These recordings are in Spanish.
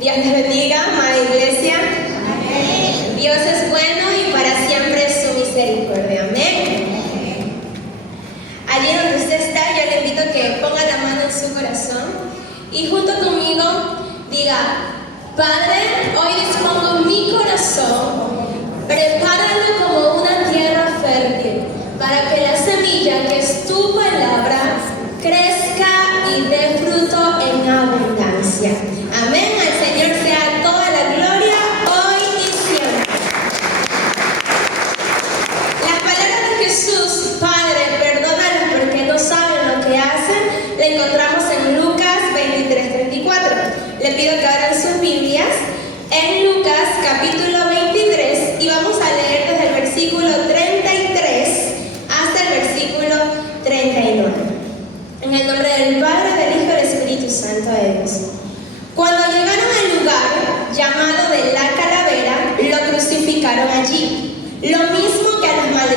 Dios les bendiga, amada iglesia. Amén. Dios es bueno y para siempre es su misericordia.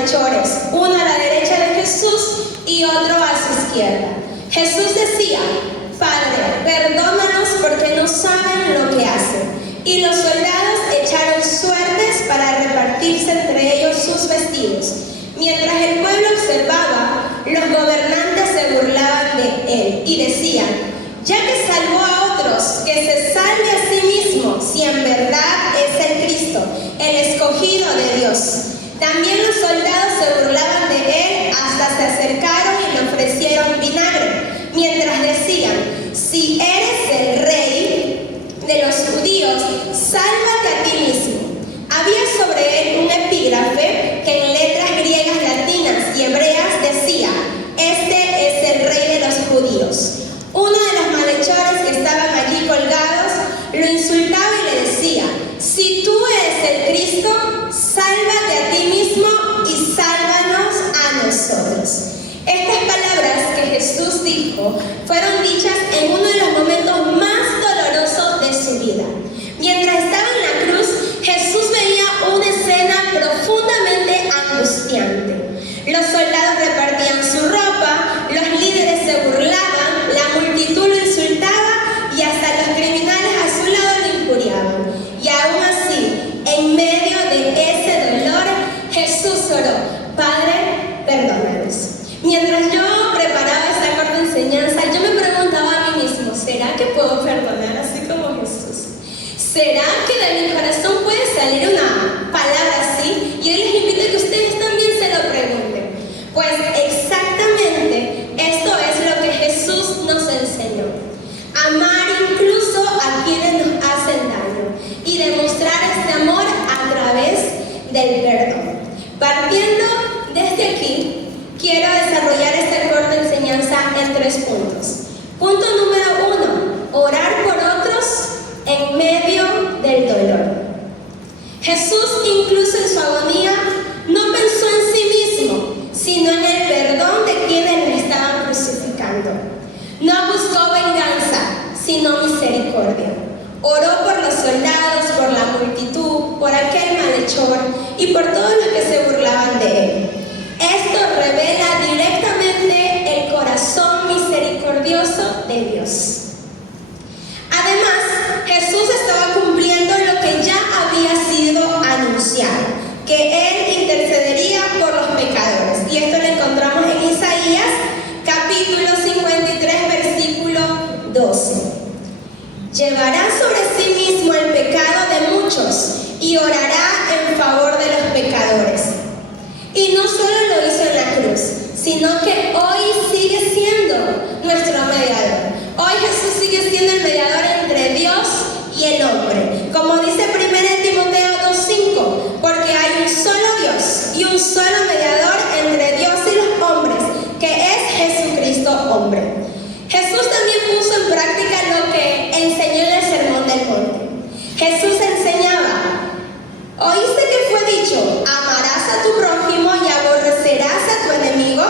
malhechores, uno a la derecha de Jesús y otro a su izquierda. Jesús decía: Padre, perdónanos porque no saben lo que hacen. Y los soldados echaron suertes para repartirse entre ellos sus vestidos. Mientras el pueblo observaba, los gobernantes se burlaban de él y decían: ya que salvó a otros, que se salve a sí mismo, si en verdad es el Cristo, el escogido de Dios. También los soldados se burlaban de él, hasta se acercaron y le ofrecieron vinagre, mientras decían: si eres el rey de los judíos, sálvate a ti mismo. Había sobre él un epígrafe que en letras griegas, latinas y hebreas decía: este es el rey de los judíos. Uno de los malhechores que estaban allí colgados lo insultaba y le decía: si tú eres el Cristo, sálvate a ti mismo y sálvanos a nosotros. Estas palabras que Jesús dijo fueron dichas en uno de los momentos más dolorosos de su vida. Mientras estaba en la cruz, Jesús veía una escena profundamente angustiante. Los soldados repartían su ropa, los líderes se burlaban, la multitud lo insultaba y hasta los criminales a su lado lo injuriaban. Y aún así, en medio de ese dolor, Jesús oró: Padre, perdónanos. Mientras yo preparaba esta corta enseñanza, yo me preguntaba a mí mismo: ¿será que puedo perdonar así como Jesús? ¿Será que de mi corazón puede salir una palabra así? Y hoy les invito a que ustedes también se lo pregunten. Pues exactamente esto es lo que Jesús nos enseñó: amar incluso a quienes nos hacen daño y demostrar este amor a través del perdón. Partiendo desde aquí, quiero desarrollar esta corta enseñanza en 3 puntos. Punto número 1: orar por otros en medio del dolor. Jesús, incluso en su agonía, no pensó en sí mismo, sino en el perdón de quienes le estaban crucificando. No buscó venganza, sino misericordia. Oró por los soldados, por la multitud, por aquel malhechor y por todos los que se burlaban de él. Esto revela directamente el corazón misericordioso de Dios. Además, Jesús estaba cumpliendo lo que ya había sido anunciado, que Él intercedería por los pecadores. Y esto lo encontramos en Isaías, capítulo 53, versículo 12. Llevará sobre sí mismo el pecado de muchos y orará en favor de los pecadores. Y no solo lo hizo en la cruz, sino que hoy sigue siendo nuestro mediador. Hoy Jesús sigue siendo el mediador entre Dios y el hombre. Como dice 1 Timoteo 2:5, porque hay un solo Dios y un solo mediador entre Dios y los hombres, que es Jesucristo hombre. Jesús también puso en práctica lo que enseñó en el Sermón del Monte. Jesús enseñaba: ¿oíste que fue dicho, amarás a tu prójimo y aborrecerás a tu enemigo?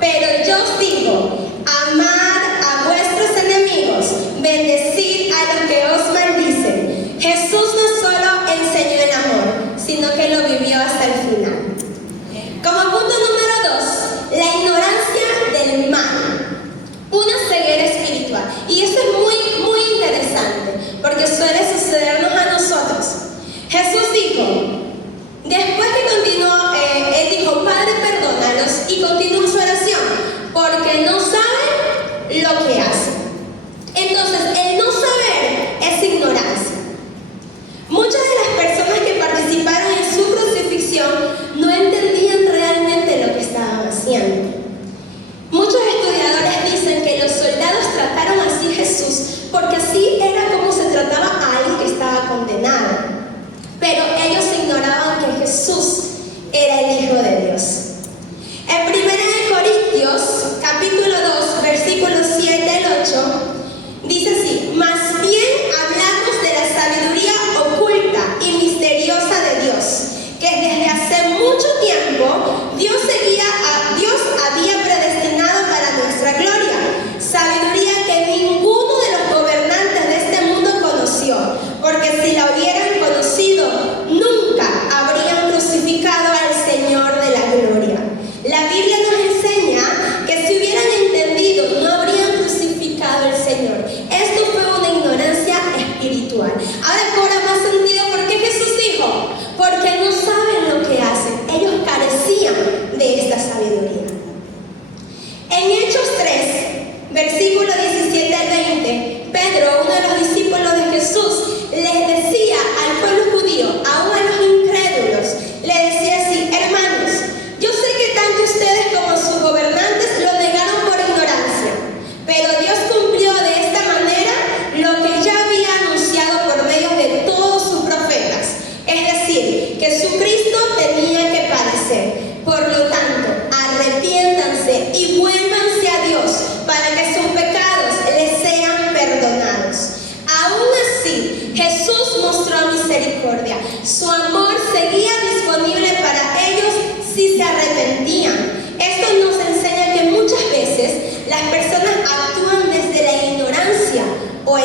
Pero yo os digo, amad a vuestros enemigos, bendecid a los que os maldicen. Jesús no solo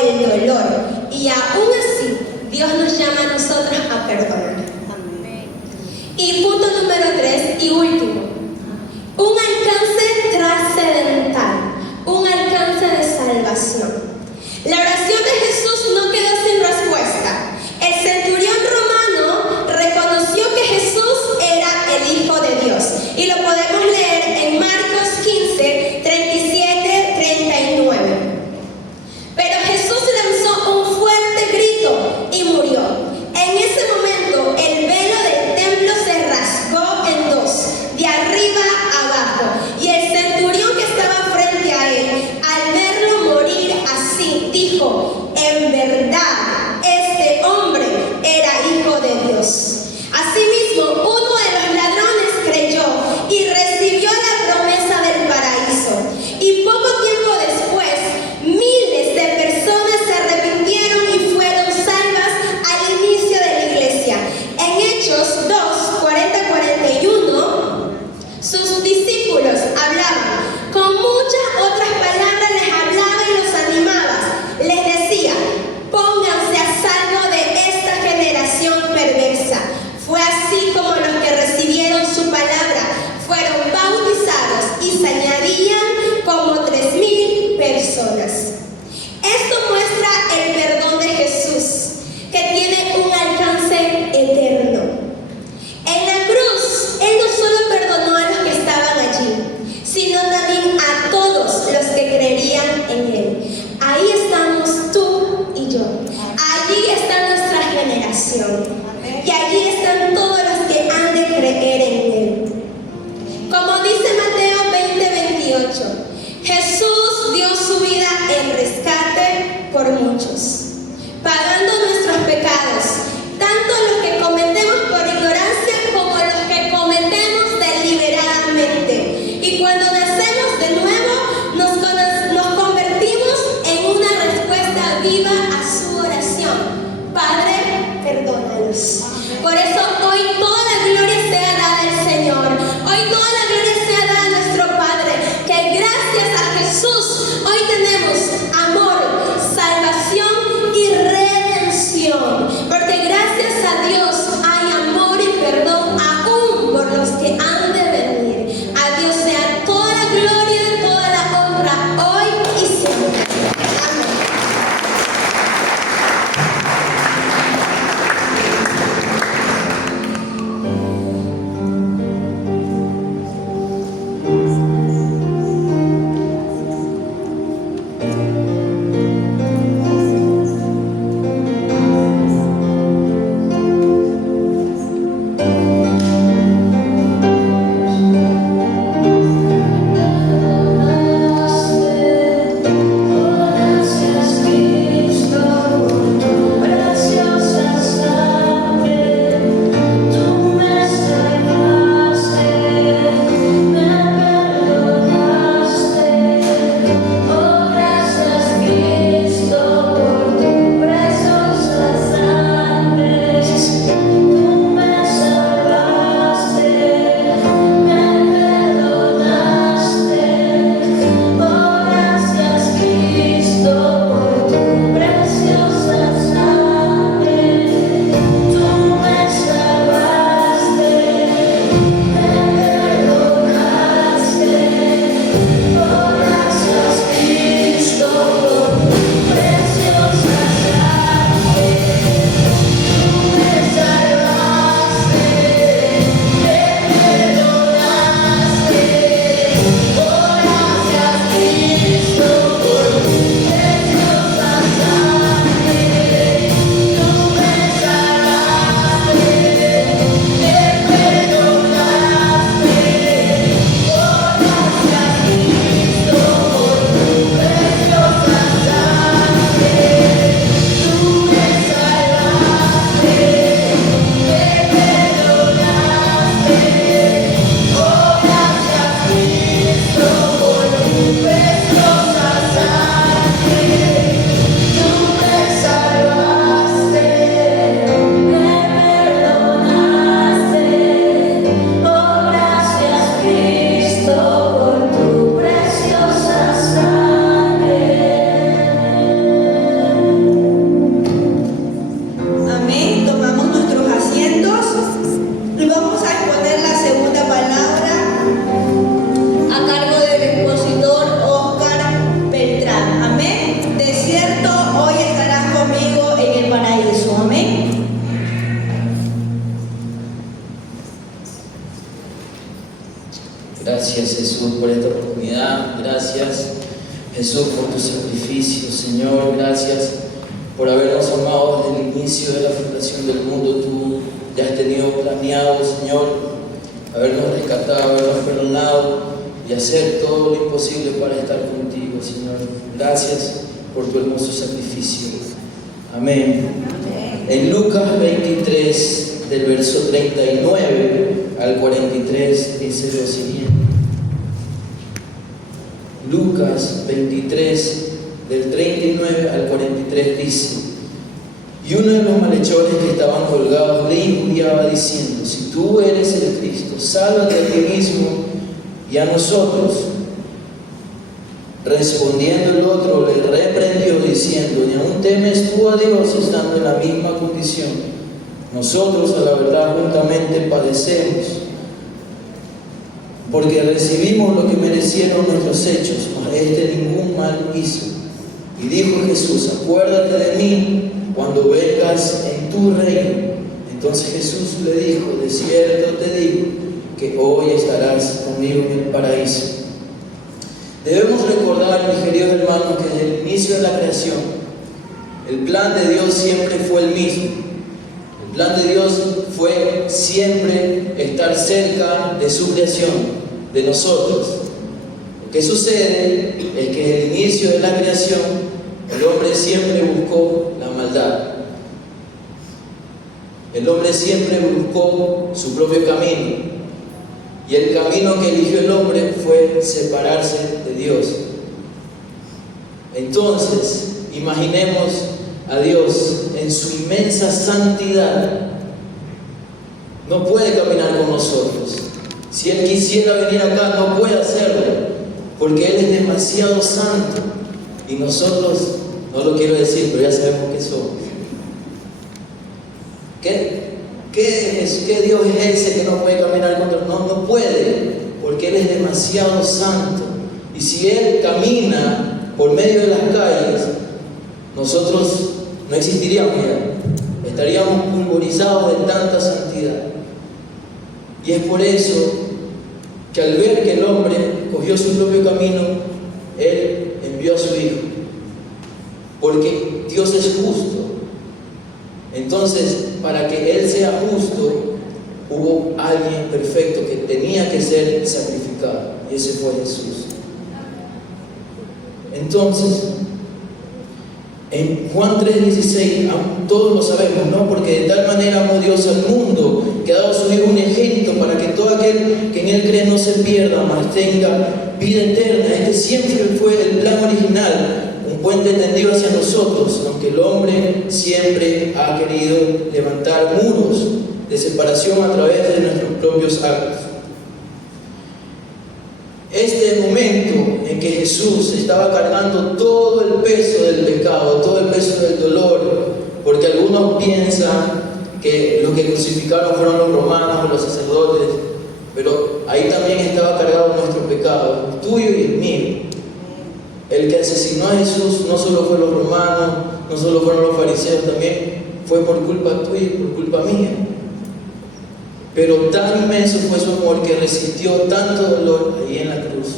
el dolor. Y aún así, Dios nos llama a nosotros a perdonar. Y punto número 3 y último, un alcance trascendental, un alcance de salvación. La oración de Jesús no quedó sin respuesta. El centurión romano reconoció que Jesús era el Hijo de Dios. Y lo podemos leer en Marcos 15, 37, 39. Pero Jesús lanzó un fuerte grito y murió. En ese momento Gracias, Jesús, por esta oportunidad. Gracias, Jesús, por tu sacrificio. Señor, gracias por habernos amado desde el inicio de la fundación del mundo. Tú ya has tenido planeado, Señor, habernos rescatado, habernos perdonado y hacer todo lo imposible para estar contigo, Señor. Gracias por tu hermoso sacrificio. Amén. En Lucas 23, del verso 39 al 43, dice lo siguiente. Lucas 23, del 39 al 43 dice: y uno de los malhechores que estaban colgados le injuriaba diciendo: si tú eres el Cristo, sálvate a ti mismo y a nosotros. Respondiendo el otro le reprendió diciendo: ¿y aún temes tú a Dios estando en la misma condición? Nosotros a la verdad juntamente padecemos, porque recibimos lo que merecieron nuestros hechos, mas este ningún mal hizo. Y dijo Jesús: acuérdate de mí cuando vengas en tu reino. Entonces Jesús le dijo: de cierto te digo que hoy estarás conmigo en el paraíso. Debemos recordar, mis queridos hermanos, que desde el inicio de la creación, el plan de Dios siempre fue el mismo. El plan de Dios fue siempre estar cerca de su creación, de nosotros. Lo que sucede es que desde el inicio de la creación, el hombre siempre buscó la maldad. El hombre siempre buscó su propio camino. Y el camino que eligió el hombre fue separarse de Dios. Entonces, imaginemos a Dios en su inmensa santidad. No puede caminar con nosotros. Si Él quisiera venir acá, no puede hacerlo, porque Él es demasiado santo. Y nosotros, no lo quiero decir, pero ya sabemos que somos. ¿Qué Dios es ese que no puede caminar con nosotros? No puede, porque Él es demasiado santo. Y si Él camina por medio de las calles, nosotros no existiríamos ya. Estaríamos pulverizados de tanta santidad. Y es por eso que al ver que el hombre cogió su propio camino, Él envió a su Hijo. Porque Dios es justo. Entonces, para que Él sea justo, hubo alguien perfecto que tenía que ser sacrificado. Y ese fue Jesús. Entonces, en Juan 3:16, todos lo sabemos, ¿no? Porque de tal manera amó Dios al mundo, que ha dado a su Hijo unigénito, para que todo aquel que en Él cree no se pierda, mas tenga vida eterna. Este siempre fue el plan original, un puente tendido hacia nosotros, aunque el hombre siempre ha querido levantar muros de separación a través de nuestros propios actos. Este momento en que Jesús estaba cargando todo el peso del pecado, todo el peso del dolor, porque algunos piensan que los que crucificaron fueron los romanos o los sacerdotes, pero ahí también estaba cargado nuestro pecado, el tuyo y el mío. El que asesinó a Jesús no solo fue los romanos, no solo fueron los fariseos, también fue por culpa tuya y por culpa mía. Pero tan inmenso fue su amor que resistió tanto dolor ahí en la cruz.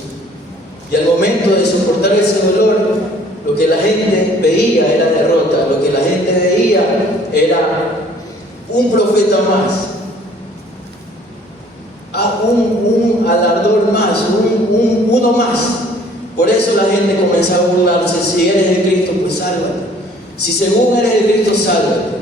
Y al momento de soportar ese dolor, lo que la gente veía era derrota, lo que la gente veía era un profeta más, un alardor más, uno más. Por eso la gente comenzó a burlarse: si eres el Cristo, pues sálvate. Si según eres el Cristo, sálvate.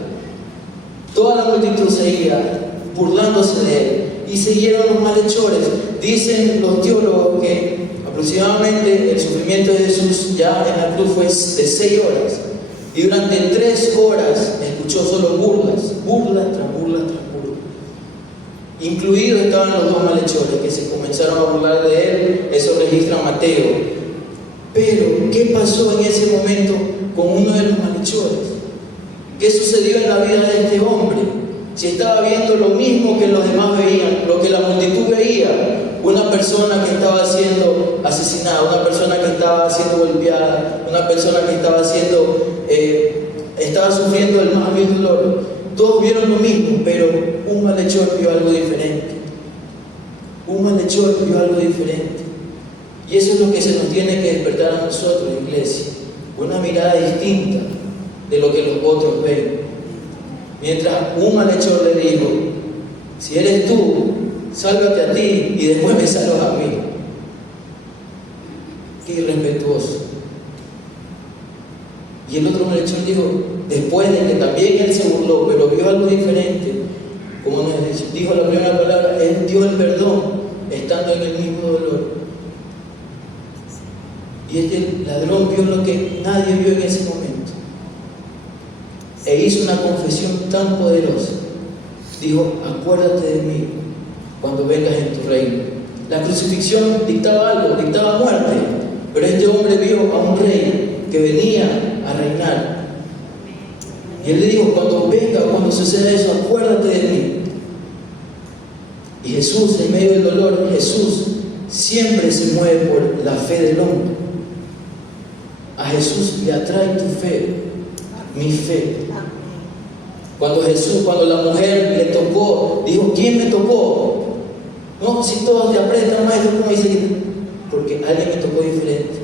Toda la multitud seguía burlándose de Él. Y siguieron los malhechores. Dicen los teólogos que aproximadamente el sufrimiento de Jesús ya en la cruz fue de 6 horas. Y durante 3 horas escuchó solo burlas, burla tras burla tras burla. Incluidos estaban los 2 malhechores que se comenzaron a burlar de Él. Eso registra Mateo. Pero, ¿qué pasó en ese momento con uno de los malhechores? ¿Qué sucedió en la vida de este hombre? Si estaba viendo lo mismo que los demás veían, lo que la multitud veía, una persona que estaba siendo asesinada, una persona que estaba siendo golpeada, una persona que estaba sufriendo el más vil dolor. Todos vieron lo mismo, pero un malhechor vio algo diferente. Un malhechor vio algo diferente. Y eso es lo que se nos tiene que despertar a nosotros, iglesia. Una mirada distinta de lo que los otros ven. Mientras un malhechor le dijo: si eres tú, sálvate a ti y después me salvas a mí. Qué irrespetuoso. Y el otro malhechor dijo, después de que también él se burló, pero vio algo diferente, como nos dijo la primera palabra, él dio el perdón estando en el mismo dolor. Y este ladrón vio lo que nadie vio en ese momento. E hizo una confesión tan poderosa. Dijo: acuérdate de mí cuando vengas en tu reino. La crucifixión dictaba algo, dictaba muerte. Pero este hombre vio a un rey que venía a reinar. Y él le dijo: cuando venga, cuando suceda eso, acuérdate de mí. Y Jesús, en medio del dolor, Jesús siempre se mueve por la fe del hombre. A Jesús le atrae tu fe, mi fe. Cuando la mujer le tocó, dijo: ¿quién me tocó? No, si todos te apretan, maestro, ¿cómo dice? Porque alguien me tocó diferente.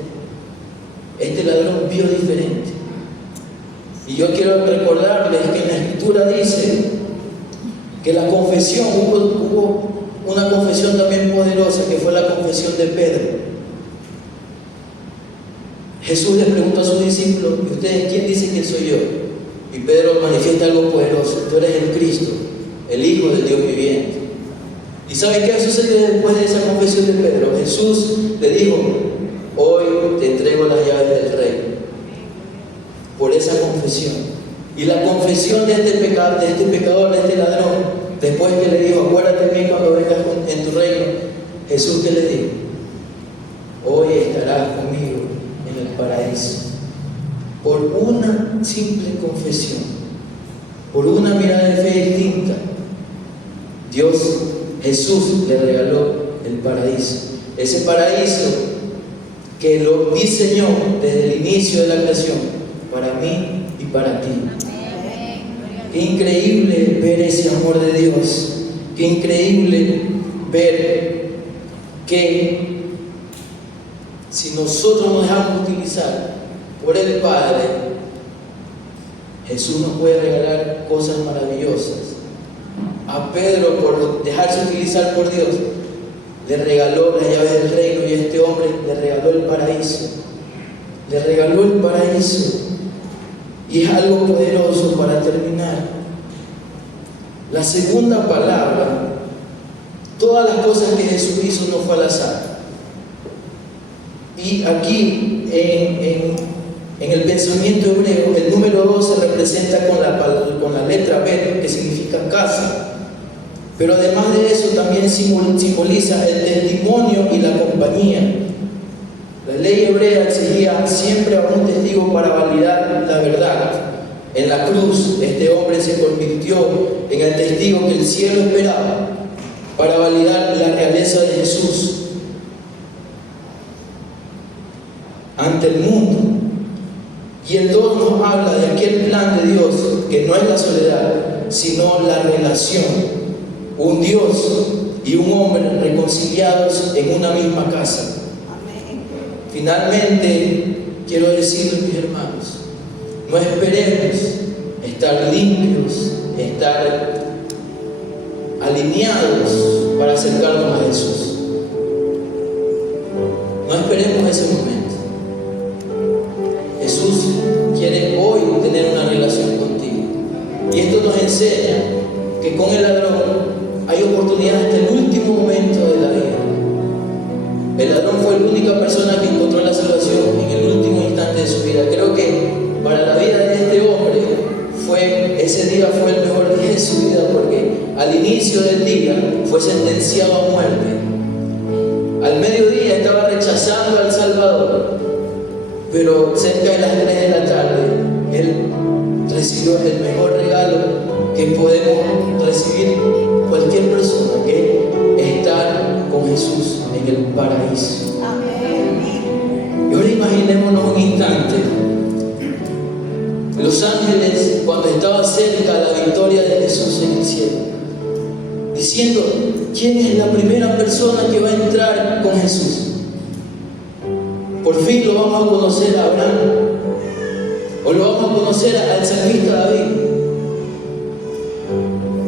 Este ladrón vio diferente. Y yo quiero recordarles que en la Escritura dice que la confesión, hubo una confesión también poderosa, que fue la confesión de Pedro. Jesús le preguntó a sus discípulos: ¿y ustedes quién dicen que soy yo? Y Pedro manifiesta algo poderoso: tú eres el Cristo, el Hijo del Dios viviente. ¿Y saben qué sucedió después de esa confesión de Pedro? Jesús le dijo: hoy te entrego las llaves del reino. Por esa confesión. Y la confesión de este pecador, de este ladrón, después que le dijo: acuérdate de mí cuando vengas en tu reino, Jesús, ¿qué le dijo? Hoy estarás conmigo en el paraíso. Por una simple confesión, por una mirada de fe distinta, Jesús le regaló el paraíso. Ese paraíso que lo diseñó desde el inicio de la creación, para mí y para ti. Qué increíble ver ese amor de Dios. Qué increíble ver que si nosotros nos dejamos utilizar por el Padre, Jesús nos puede regalar cosas maravillosas. A Pedro, por dejarse utilizar por Dios, le regaló las llaves del reino, y a este hombre le regaló el paraíso. Le regaló el paraíso. Y es algo poderoso para terminar. La segunda palabra, todas las cosas que Jesús hizo no fue al azar. Y aquí en el pensamiento hebreo, el número 2 se representa con la letra B, que significa casa. Pero además de eso también simboliza el testimonio y la compañía. La ley hebrea exigía siempre a un testigo para validar la verdad. En la cruz, este hombre se convirtió en el testigo que el cielo esperaba para validar la realeza de Jesús ante el mundo. Y el 2 nos habla de aquel plan de Dios que no es la soledad, sino la relación. Un Dios y un hombre reconciliados en una misma casa. Finalmente, quiero decirles, mis hermanos, no esperemos estar limpios, estar alineados para acercarnos a Jesús. No esperemos ese momento. Jesús quiere hoy tener una relación contigo. Y esto nos enseña que con el ladrón hay oportunidad hasta el último momento de la vida. El ladrón fue la única persona que encontró la salvación en el último instante de su vida. Creo que para la vida de este hombre ese día fue el mejor día de su vida, porque al inicio del día fue sentenciado a muerte. Al mediodía estaba rechazando al Salvador, pero cerca de las 3 de la tarde él recibió el mejor regalo que podemos recibir cualquier persona, que es estar con Jesús en el paraíso. Y ahora imaginémonos un instante. Los ángeles, cuando estaba cerca la victoria de Jesús en el cielo, diciendo, ¿quién es la primera persona que va a entrar con Jesús? Por fin lo vamos a conocer a Abraham, o lo vamos a conocer al salmista David,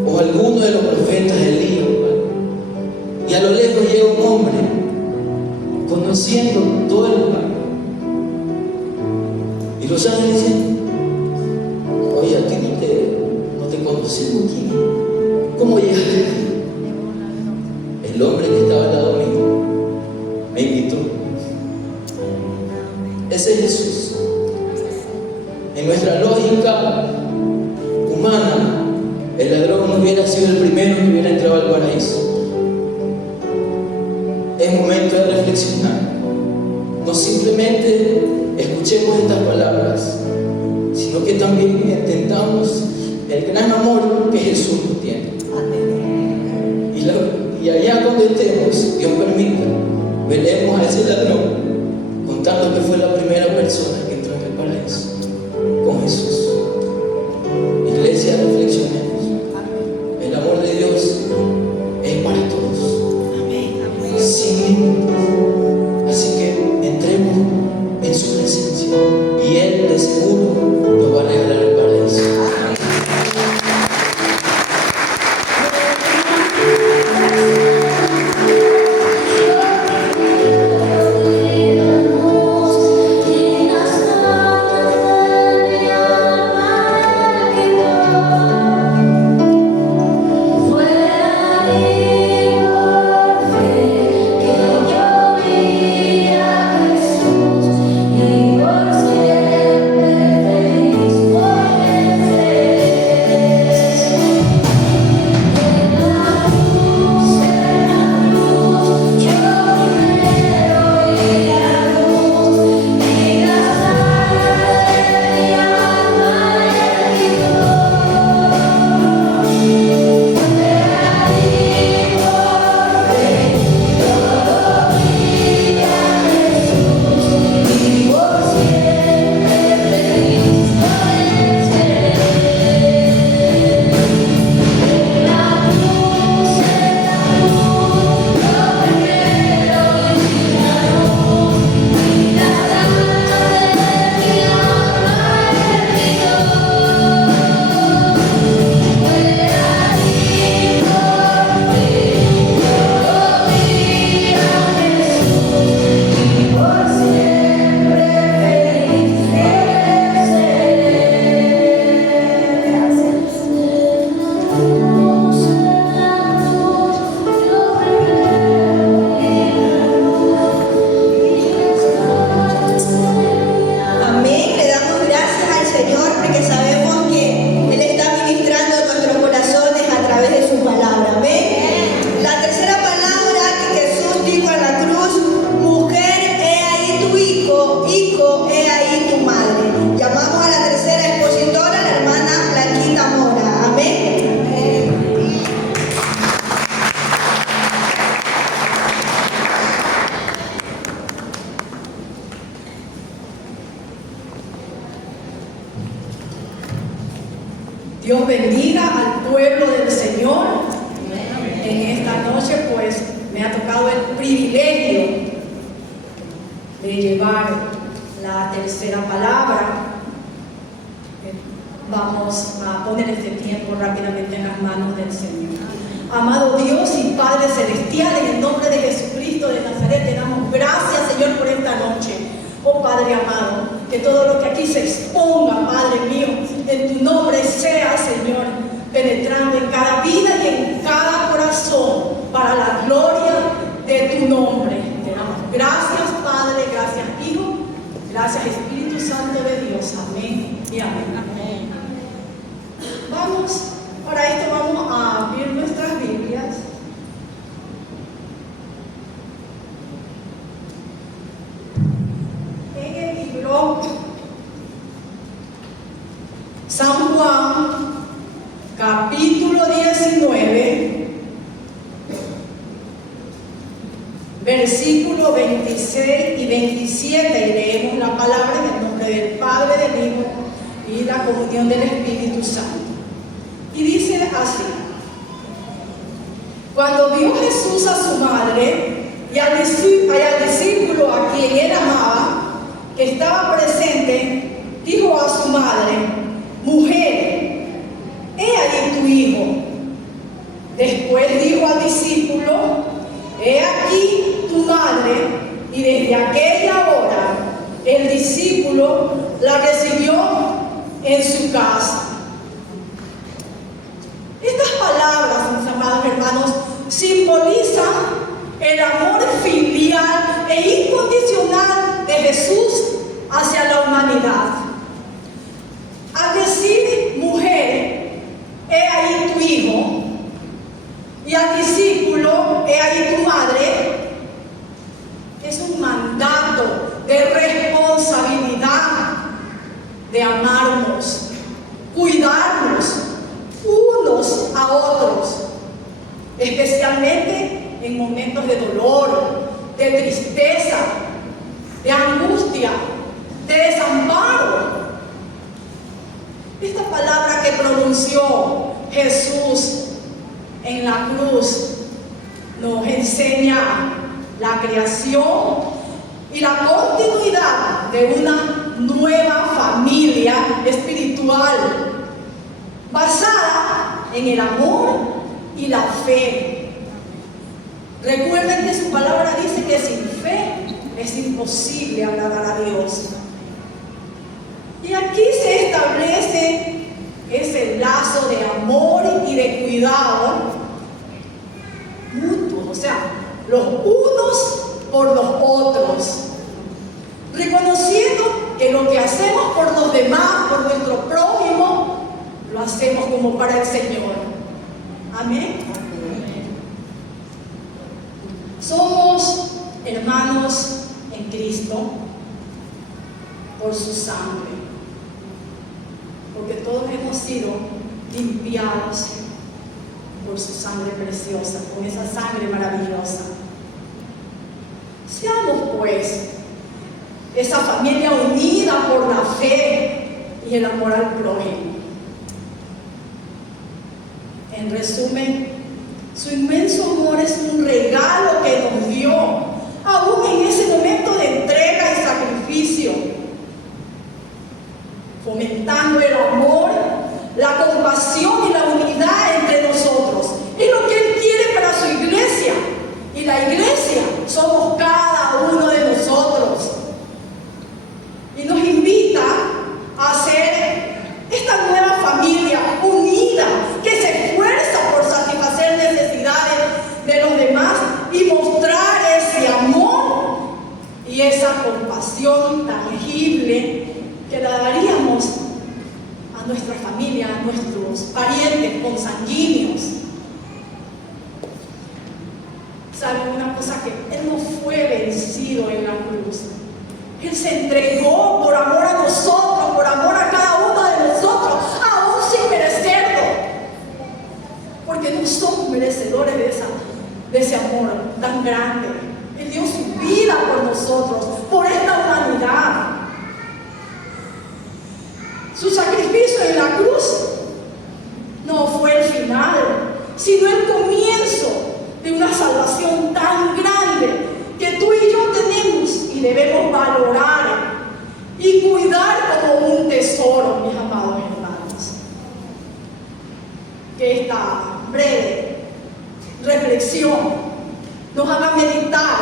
o alguno de los profetas Elías. Y a lo lejos llega un hombre conociendo todo el lugar. Y los ángeles dicen, oye, a ti no te conocemos aquí. ¿Cómo llegaste aquí? El hombre que estaba al lado mío me invitó. Ese es Jesús. En nuestra lógica humana, el ladrón no hubiera sido el primero que hubiera entrado al paraíso. Es momento de reflexionar. No simplemente escuchemos estas palabras, sino que también entendamos el gran amor que Jesús nos tiene. Y allá donde estemos, Dios permita, veremos a ese ladrón contando que fue la primera persona que entró en el paraíso con Jesús. Iglesia, reflexionemos. El amor de Dios es para todos, sin límites. Así que entremos en su presencia y Él de seguro nos va a regalar el paraíso. Dios bendiga al pueblo del Señor. En esta noche pues me ha tocado el privilegio de llevar la tercera palabra. Vamos a poner este tiempo rápidamente en las manos del Señor. Amado Dios y Padre Celestial, en el nombre de Jesucristo de Nazaret, te damos gracias, Señor, por esta noche. Oh Padre amado, que todo lo que aquí se exponga, Padre mío, en tu nombre sea, Señor, penetrando en cada vida y en cada corazón para la gloria de tu nombre. Te damos gracias, Padre, gracias, Hijo, gracias, Espíritu Santo de Dios. Amén y amén. Amén. Para esto vamos a abrir nuestras Biblias. En el libro San Juan, capítulo 19, versículos 26 y 27, y leemos la palabra en el nombre del Padre, del Hijo y la comunión del Espíritu Santo. Y dice así: Cuando vio Jesús a su madre y al discípulo a quien él amaba, que estaba presente, dijo a su madre: mujer, he ahí tu hijo. Después dijo al discípulo: he aquí tu madre. Y desde aquella hora el discípulo la recibió en su casa. Estas palabras, mis amados hermanos, simbolizan el amor filial e incondicional de Jesús hacia la humanidad. Al decir: mujer, he ahí tu hijo, y al discípulo: he ahí tu madre, es un mandato de responsabilidad, de amarnos, cuidarnos unos a otros, especialmente en momentos de dolor, de tristeza, de angustia, de desamparo. Esta palabra que pronunció Jesús en la cruz nos enseña la creación y la continuidad de una nueva familia espiritual basada en el amor y la fe. Recuerden que su palabra dice que sin fe es imposible agradar a Dios. Y aquí se establece ese lazo de amor y de cuidado mutuo, o sea, los unos por los otros, reconociendo que lo que hacemos por los demás, por nuestro prójimo, lo hacemos como para el Señor. Amén. Somos hermanos en Cristo por su sangre, porque todos hemos sido limpiados por su sangre preciosa, con esa sangre maravillosa. Seamos pues esa familia unida por la fe y el amor al prójimo. En resumen, su inmenso amor es un regalo que nos dio, aún en ese momento de entrega y sacrificio, fomentando el amor, la compasión y la unidad entre nosotros. Es lo que Él quiere para su iglesia. Y la iglesia somos cada uno de nosotros. Y nos invita a ser esta nueva familia unida, que se esfuerza por satisfacer necesidades de los demás y mostrar ese amor y esa compasión tangible que la daríamos a nuestra familia, a nuestros parientes consanguíneos. ¿Saben una cosa? Que Él no fue vencido en la cruz. Él se entregó por amor a nosotros, por amor a cada uno de nosotros, aún sin merecerlo. Porque no somos merecedores de ese amor tan grande. Él dio su vida por nosotros, por esta humanidad. Su sacrificio en la cruz no fue el final, sino el comienzo de una salvación tan grande que tú y yo tenemos y debemos valorar y cuidar como un tesoro, mis amados hermanos. Que esta breve reflexión nos haga meditar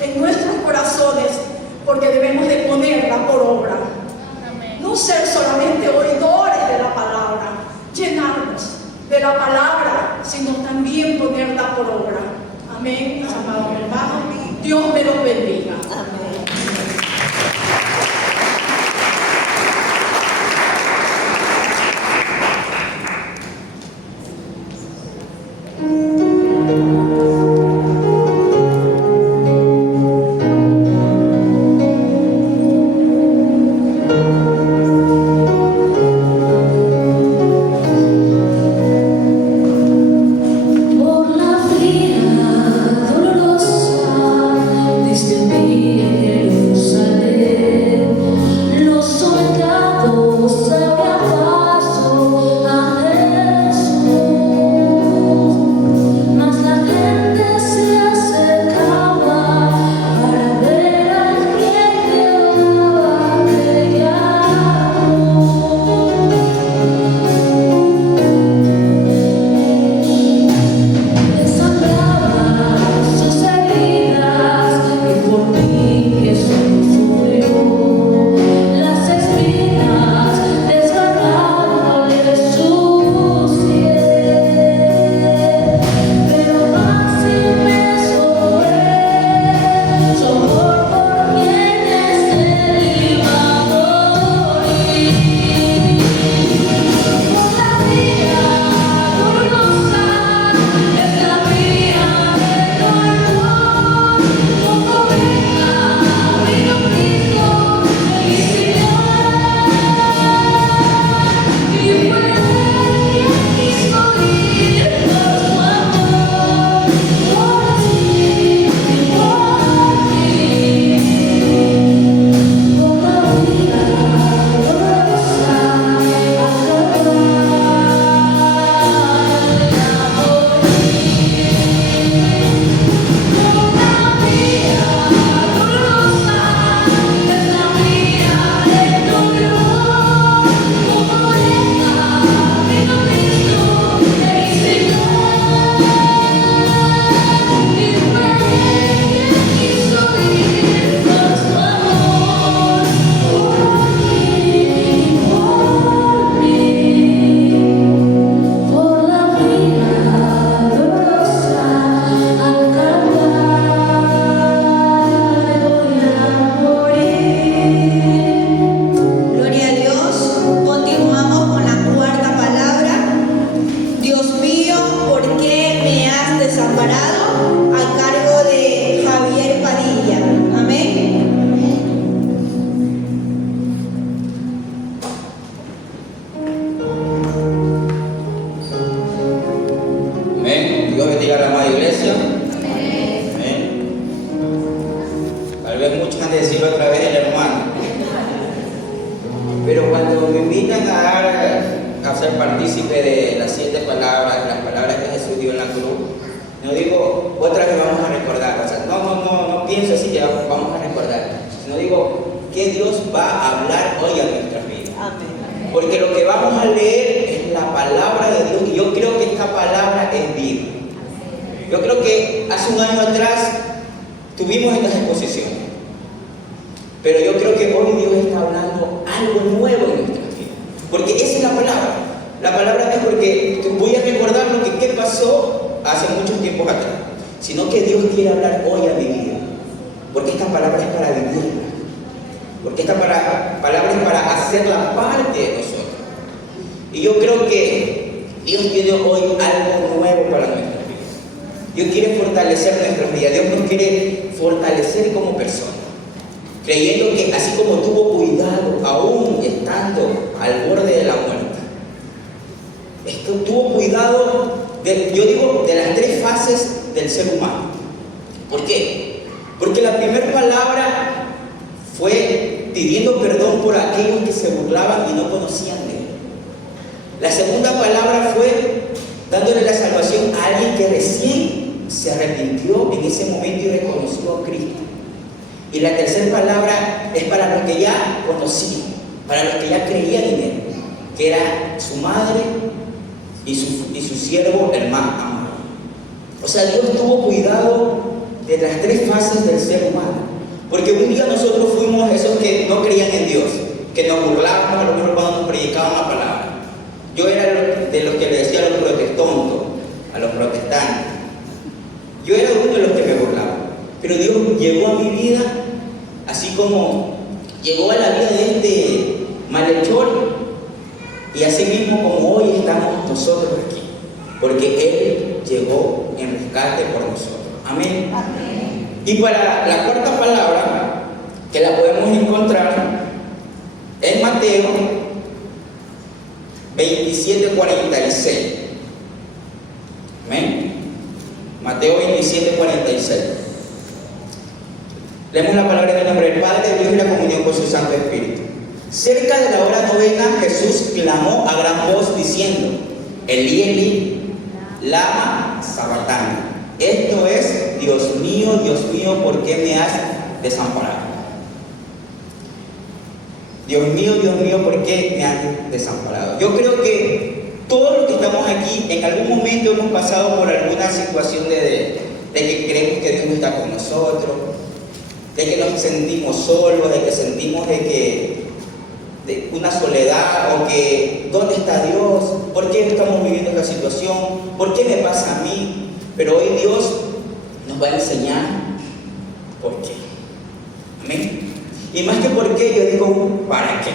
en nuestros corazones, porque debemos de ponerla por obra. No ser solamente oidores de la palabra, llenarnos de la palabra, sino también ponerla por obra. Amén, mis amados hermanos. Dios me los bendiga. Amén. Por la fría, dolorosa, desde vez muchos han de decirlo otra vez el hermano. Pero cuando me invitan a ser partícipe de las 7 palabras, las palabras que Jesús dio en la cruz, no digo, otra vez vamos a recordar, o sea, no pienso así que vamos a recordar, sino digo, que Dios va a hablar hoy a nuestras vidas. Amén. Porque lo que vamos a leer es la palabra de Dios, y yo creo que esta palabra es viva. Yo creo que hace un año atrás tuvimos estas exposiciones, pero yo creo que hoy Dios está hablando algo nuevo en nuestras vidas, porque esa es la palabra. La palabra es porque voy a recordar lo que pasó hace muchos tiempos atrás, sino que Dios quiere hablar hoy a mi vida, porque esta palabra es para vivirla, porque esta palabra es para hacerla parte de nosotros. Y yo creo que Dios tiene hoy algo nuevo para nuestras vidas. Dios quiere fortalecer nuestras vidas, Dios nos quiere fortalecer como personas, creyendo que así como tuvo cuidado aún estando al borde de la muerte, tuvo cuidado de las 3 fases del ser humano. ¿Por qué? Porque la primera palabra fue pidiendo perdón por aquellos que se burlaban y no conocían de él. La segunda palabra fue dándole la salvación a alguien que recién se arrepintió en ese momento y reconoció a Cristo. Y la tercera palabra es para los que ya conocían, para los que ya creían en él, que era su madre y su siervo, el más amado. O sea, Dios tuvo cuidado de las 3 fases del ser humano. Porque un día nosotros fuimos esos que no creían en Dios, que nos burlábamos a lo mejor cuando nos predicaban la palabra. Yo era de los que le decía a los protestantes, a los protestantes. Yo era uno de los que me burlaba. Pero Dios llegó a mi vida, así como llegó a la vida de este malhechor, y así mismo como hoy estamos nosotros aquí, porque Él llegó en rescate por nosotros. Amén. Amén. Y para la cuarta palabra, que la podemos encontrar en Mateo 27:46. Amén. Mateo 27:46. Leemos la palabra en el nombre del Padre, de Dios y la comunión con su Santo Espíritu. Cerca de la hora novena, Jesús clamó a gran voz diciendo: Elí, Elí, lama sabactani. Esto es: Dios mío, ¿por qué me has desamparado? Dios mío, ¿por qué me has desamparado? Yo creo que todos los que estamos aquí en algún momento hemos pasado por alguna situación de que creemos que Dios no está con nosotros, de que nos sentimos solos, de que sentimos de una soledad, o que ¿dónde está Dios? ¿Por qué estamos viviendo esta situación? ¿Por qué me pasa a mí? Pero hoy Dios nos va a enseñar por qué. Amén. Y más que por qué, yo digo ¿para qué?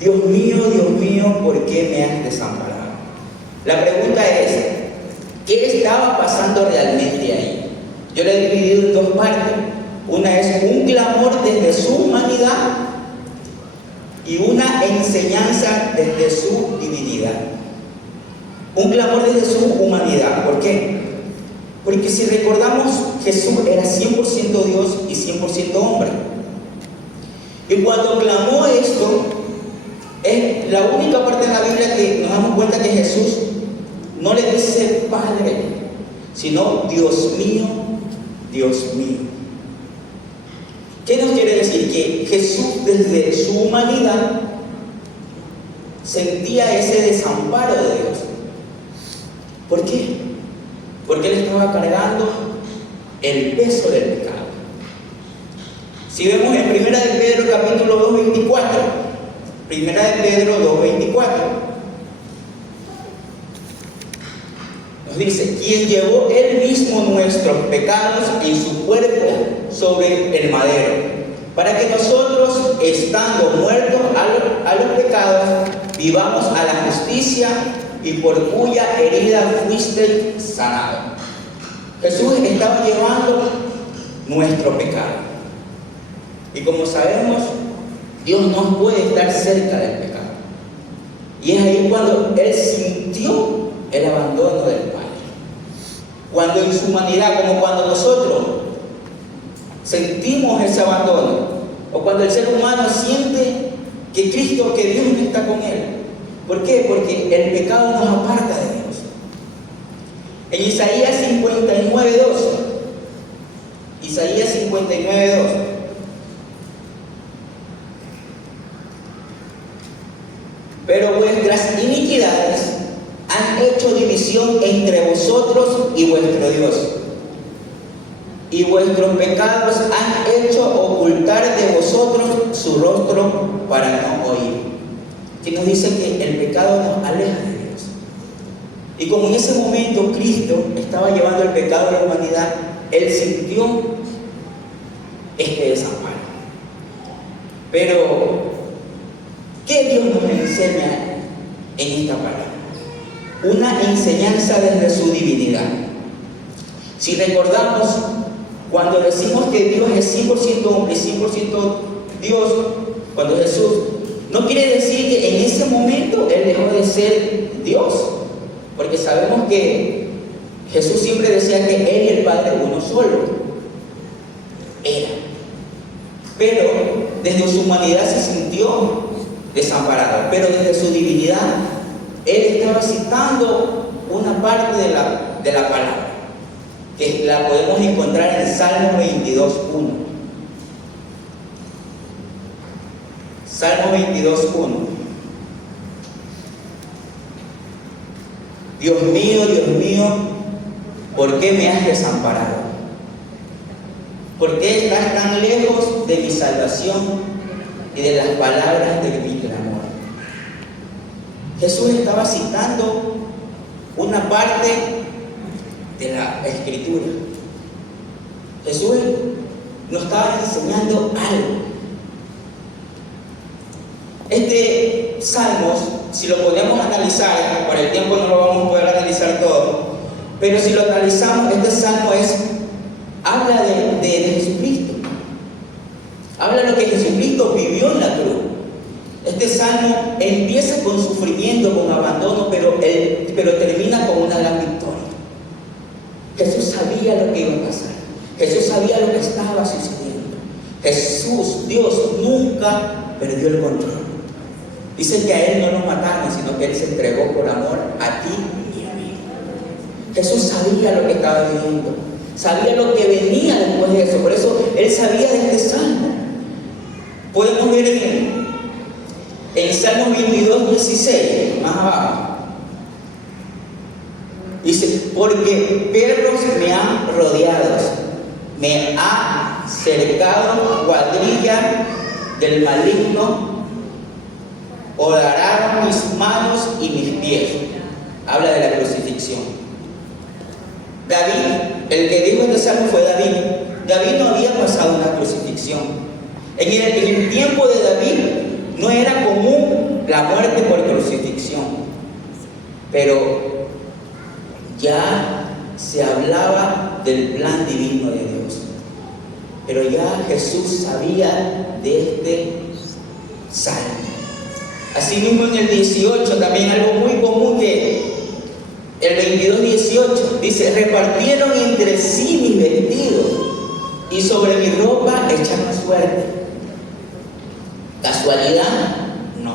Dios mío, ¿por qué me has desamparado? La pregunta es: ¿qué estaba pasando realmente ahí? Yo la he dividido en 2 partes. Una es un clamor desde su humanidad y una enseñanza desde su divinidad. Un clamor desde su humanidad. ¿Por qué? Porque si recordamos, Jesús era 100% Dios y 100% hombre. Y cuando clamó esto, es la única parte de la Biblia que nos damos cuenta que Jesús no le dice Padre, sino Dios mío, Dios mío. ¿Qué nos quiere decir? Que Jesús, desde su humanidad, sentía ese desamparo de Dios. ¿Por qué? Porque Él estaba cargando el peso del pecado. Si vemos en 1 de Pedro capítulo 2:24, 1 de Pedro 2:24, nos dice: quien llevó Él mismo nuestros pecados en su cuerpo sobre el madero, para que nosotros, estando muertos a los pecados, vivamos a la justicia, y por cuya herida fuiste sanado. Jesús estaba llevando nuestro pecado. Y como sabemos, Dios no puede estar cerca del pecado. Y es ahí cuando Él sintió el abandono del Padre. Cuando en su humanidad, como cuando nosotros sentimos ese abandono, o cuando el ser humano siente que Cristo, que Dios no está con él. ¿Por qué? Porque el pecado nos aparta de Dios. En Isaías 59:2, Isaías 59:2, pero vuestras iniquidades han hecho división entre vosotros y vuestro Dios, y vuestros pecados han hecho ocultar de vosotros su rostro para no oír. Que nos dice que el pecado nos aleja de Dios. Y como en ese momento Cristo estaba llevando el pecado a la humanidad, Él sintió este desamparo. Pero, ¿qué Dios nos enseña en esta palabra? Una enseñanza desde su divinidad. Si recordamos, cuando decimos que Dios es 100% hombre y 100% Dios, cuando Jesús, no quiere decir que en ese momento Él dejó de ser Dios, porque sabemos que Jesús siempre decía que Él y el Padre uno solo. Era. Pero desde su humanidad se sintió desamparado, pero desde su divinidad Él estaba citando una parte de la palabra, que la podemos encontrar en Salmo 22:1. Salmo 22:1. Dios mío, ¿por qué me has desamparado? ¿Por qué estás tan lejos de mi salvación y de las palabras de mi clamor? Jesús estaba citando una parte de la Escritura. Jesús nos estaba enseñando algo. Este Salmos, si lo podemos analizar, por el tiempo no lo vamos a poder analizar todo, pero si lo analizamos, este Salmo habla de Jesucristo. Habla de lo que Jesucristo vivió en la cruz. Este Salmo empieza con sufrimiento, con abandono, pero termina con una gran victoria. Jesús sabía lo que iba a pasar. Jesús sabía lo que estaba sucediendo. Jesús, Dios, nunca perdió el control. Dice que a Él no lo mataron, sino que Él se entregó por amor a ti y a mí. Jesús sabía lo que estaba viviendo. Sabía lo que venía después de eso. Por eso Él sabía de este Salmo. Podemos ver en Salmo 22:16, más abajo. Dice, porque perros me han rodeado, me ha cercado cuadrilla del maligno, horaron mis manos y mis pies. Habla de la crucifixión. David, el que dijo este salmo fue David. David no había pasado una crucifixión. En el tiempo de David no era común la muerte por crucifixión, pero ya se hablaba del plan divino de Dios. Pero ya Jesús sabía de este salmo. Asimismo en el 18 también algo muy común, que el 22:18 dice, repartieron entre sí mis vestidos y sobre mi ropa echaron suerte. ¿Casualidad? No.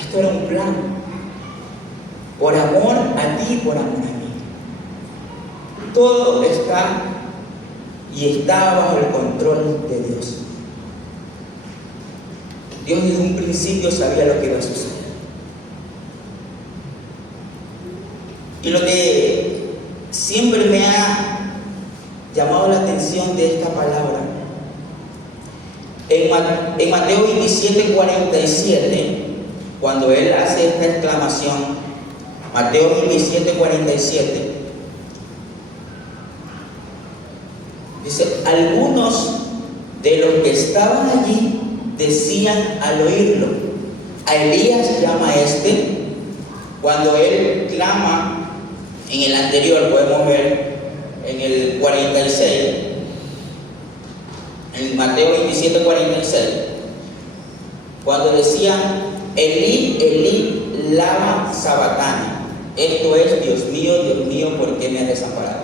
Esto era un plan. Por amor a ti y por amor a mí. Todo está y está bajo el control de Dios. Dios desde un principio sabía lo que iba a suceder. Y lo que siempre me ha llamado la atención de esta palabra, en Mateo 27:47, cuando Él hace esta exclamación, Mateo 27:47, dice, algunos de los que estaban allí decían al oírlo, a Elías llama cuando él clama. En el anterior podemos ver en el 46, en Mateo 27:46, cuando decían, Elí, Elí, lama sabactani. Esto es, Dios mío, ¿por qué me has desamparado?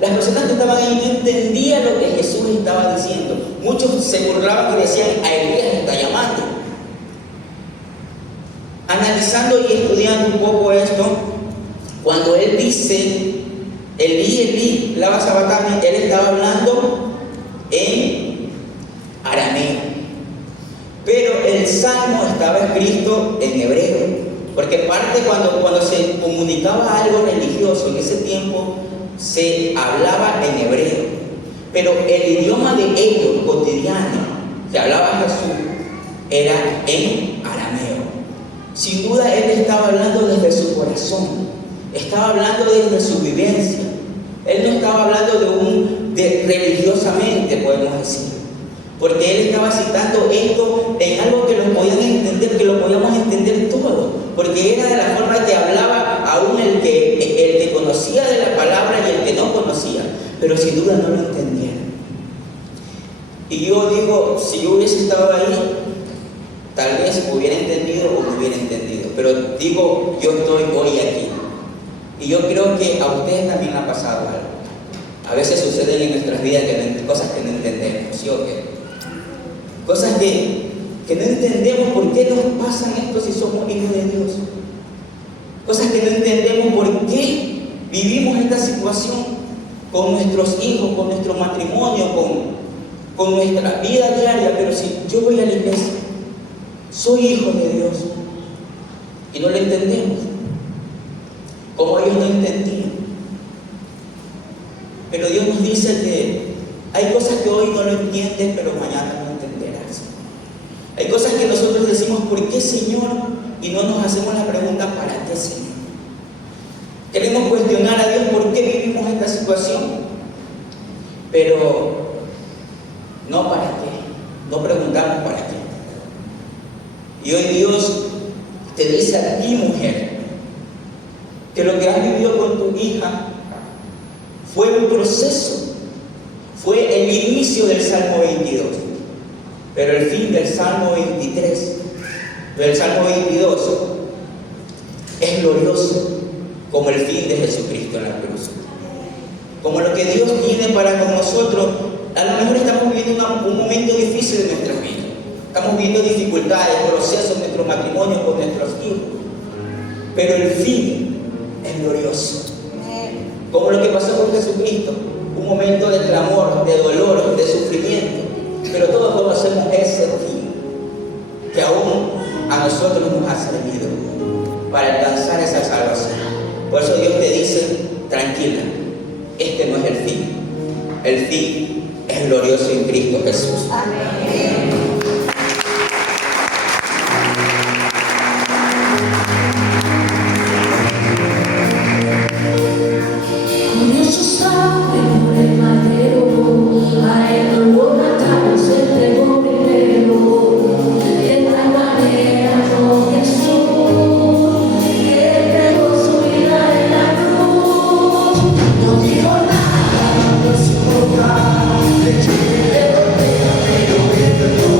Las personas que estaban ahí no entendían lo que Jesús estaba diciendo. Muchos se burlaban y decían, a Elías está llamando. Analizando y estudiando un poco esto, cuando él dice, Elí, Elí, lama sabacthani, él estaba hablando en arameo. Pero el salmo estaba escrito en hebreo. Porque parte cuando se comunicaba algo religioso en ese tiempo, se hablaba en hebreo. Pero el idioma de ellos cotidiano, que hablaba Jesús, era en arameo. Sin duda él estaba hablando desde su corazón, estaba hablando desde su vivencia. Él no estaba hablando de religiosamente, podemos decir, porque él estaba citando esto en algo que lo podían entender, que lo podíamos entender todo, porque era de la forma que hablaba aún el que conocía de la palabra y el que no conocía, pero sin duda no lo entendía. Y yo digo, si yo hubiese estado ahí, tal vez hubiera entendido o no hubiera entendido, pero digo, yo estoy hoy aquí. Y yo creo que a ustedes también les ha pasado algo. A veces suceden en nuestras vidas cosas que no entendemos, ¿sí o qué? Cosas que no entendemos por qué nos pasan esto si somos hijos de Dios. Cosas que no entendemos por qué vivimos esta situación con nuestros hijos, con nuestro matrimonio, con nuestra vida diaria. Pero si yo voy a la iglesia, soy hijo de Dios y no lo entendemos, como ellos no entendían. Pero Dios nos dice que hay cosas que hoy no lo entiendes, pero mañana lo entenderás. Hay cosas que nosotros decimos, ¿por qué, Señor? Y no nos hacemos la pregunta, ¿para qué, Señor? Queremos cuestionar a Dios por qué vivimos esta situación, pero no para qué, no preguntamos para qué. Y hoy Dios te dice a ti, mujer, que lo que has vivido con tu hija fue un proceso, fue el inicio del Salmo 22, pero el fin del Salmo 23, del Salmo 22, es glorioso como el fin de Jesucristo en la cruz. Como lo que Dios tiene para con nosotros. A lo mejor estamos viviendo un momento difícil de nuestra vida. Estamos viviendo dificultades, procesos en nuestro matrimonio con nuestros hijos. Pero el fin es glorioso. Como lo que pasó con Jesucristo. Un momento de clamor, de dolor, de sufrimiento. Pero todos conocemos ese fin que aún a nosotros nos ha servido para alcanzar esa salvación. Por eso Dios te dice, tranquila, este no es el fin. El fin es glorioso en Cristo Jesús. Amén. Let's go.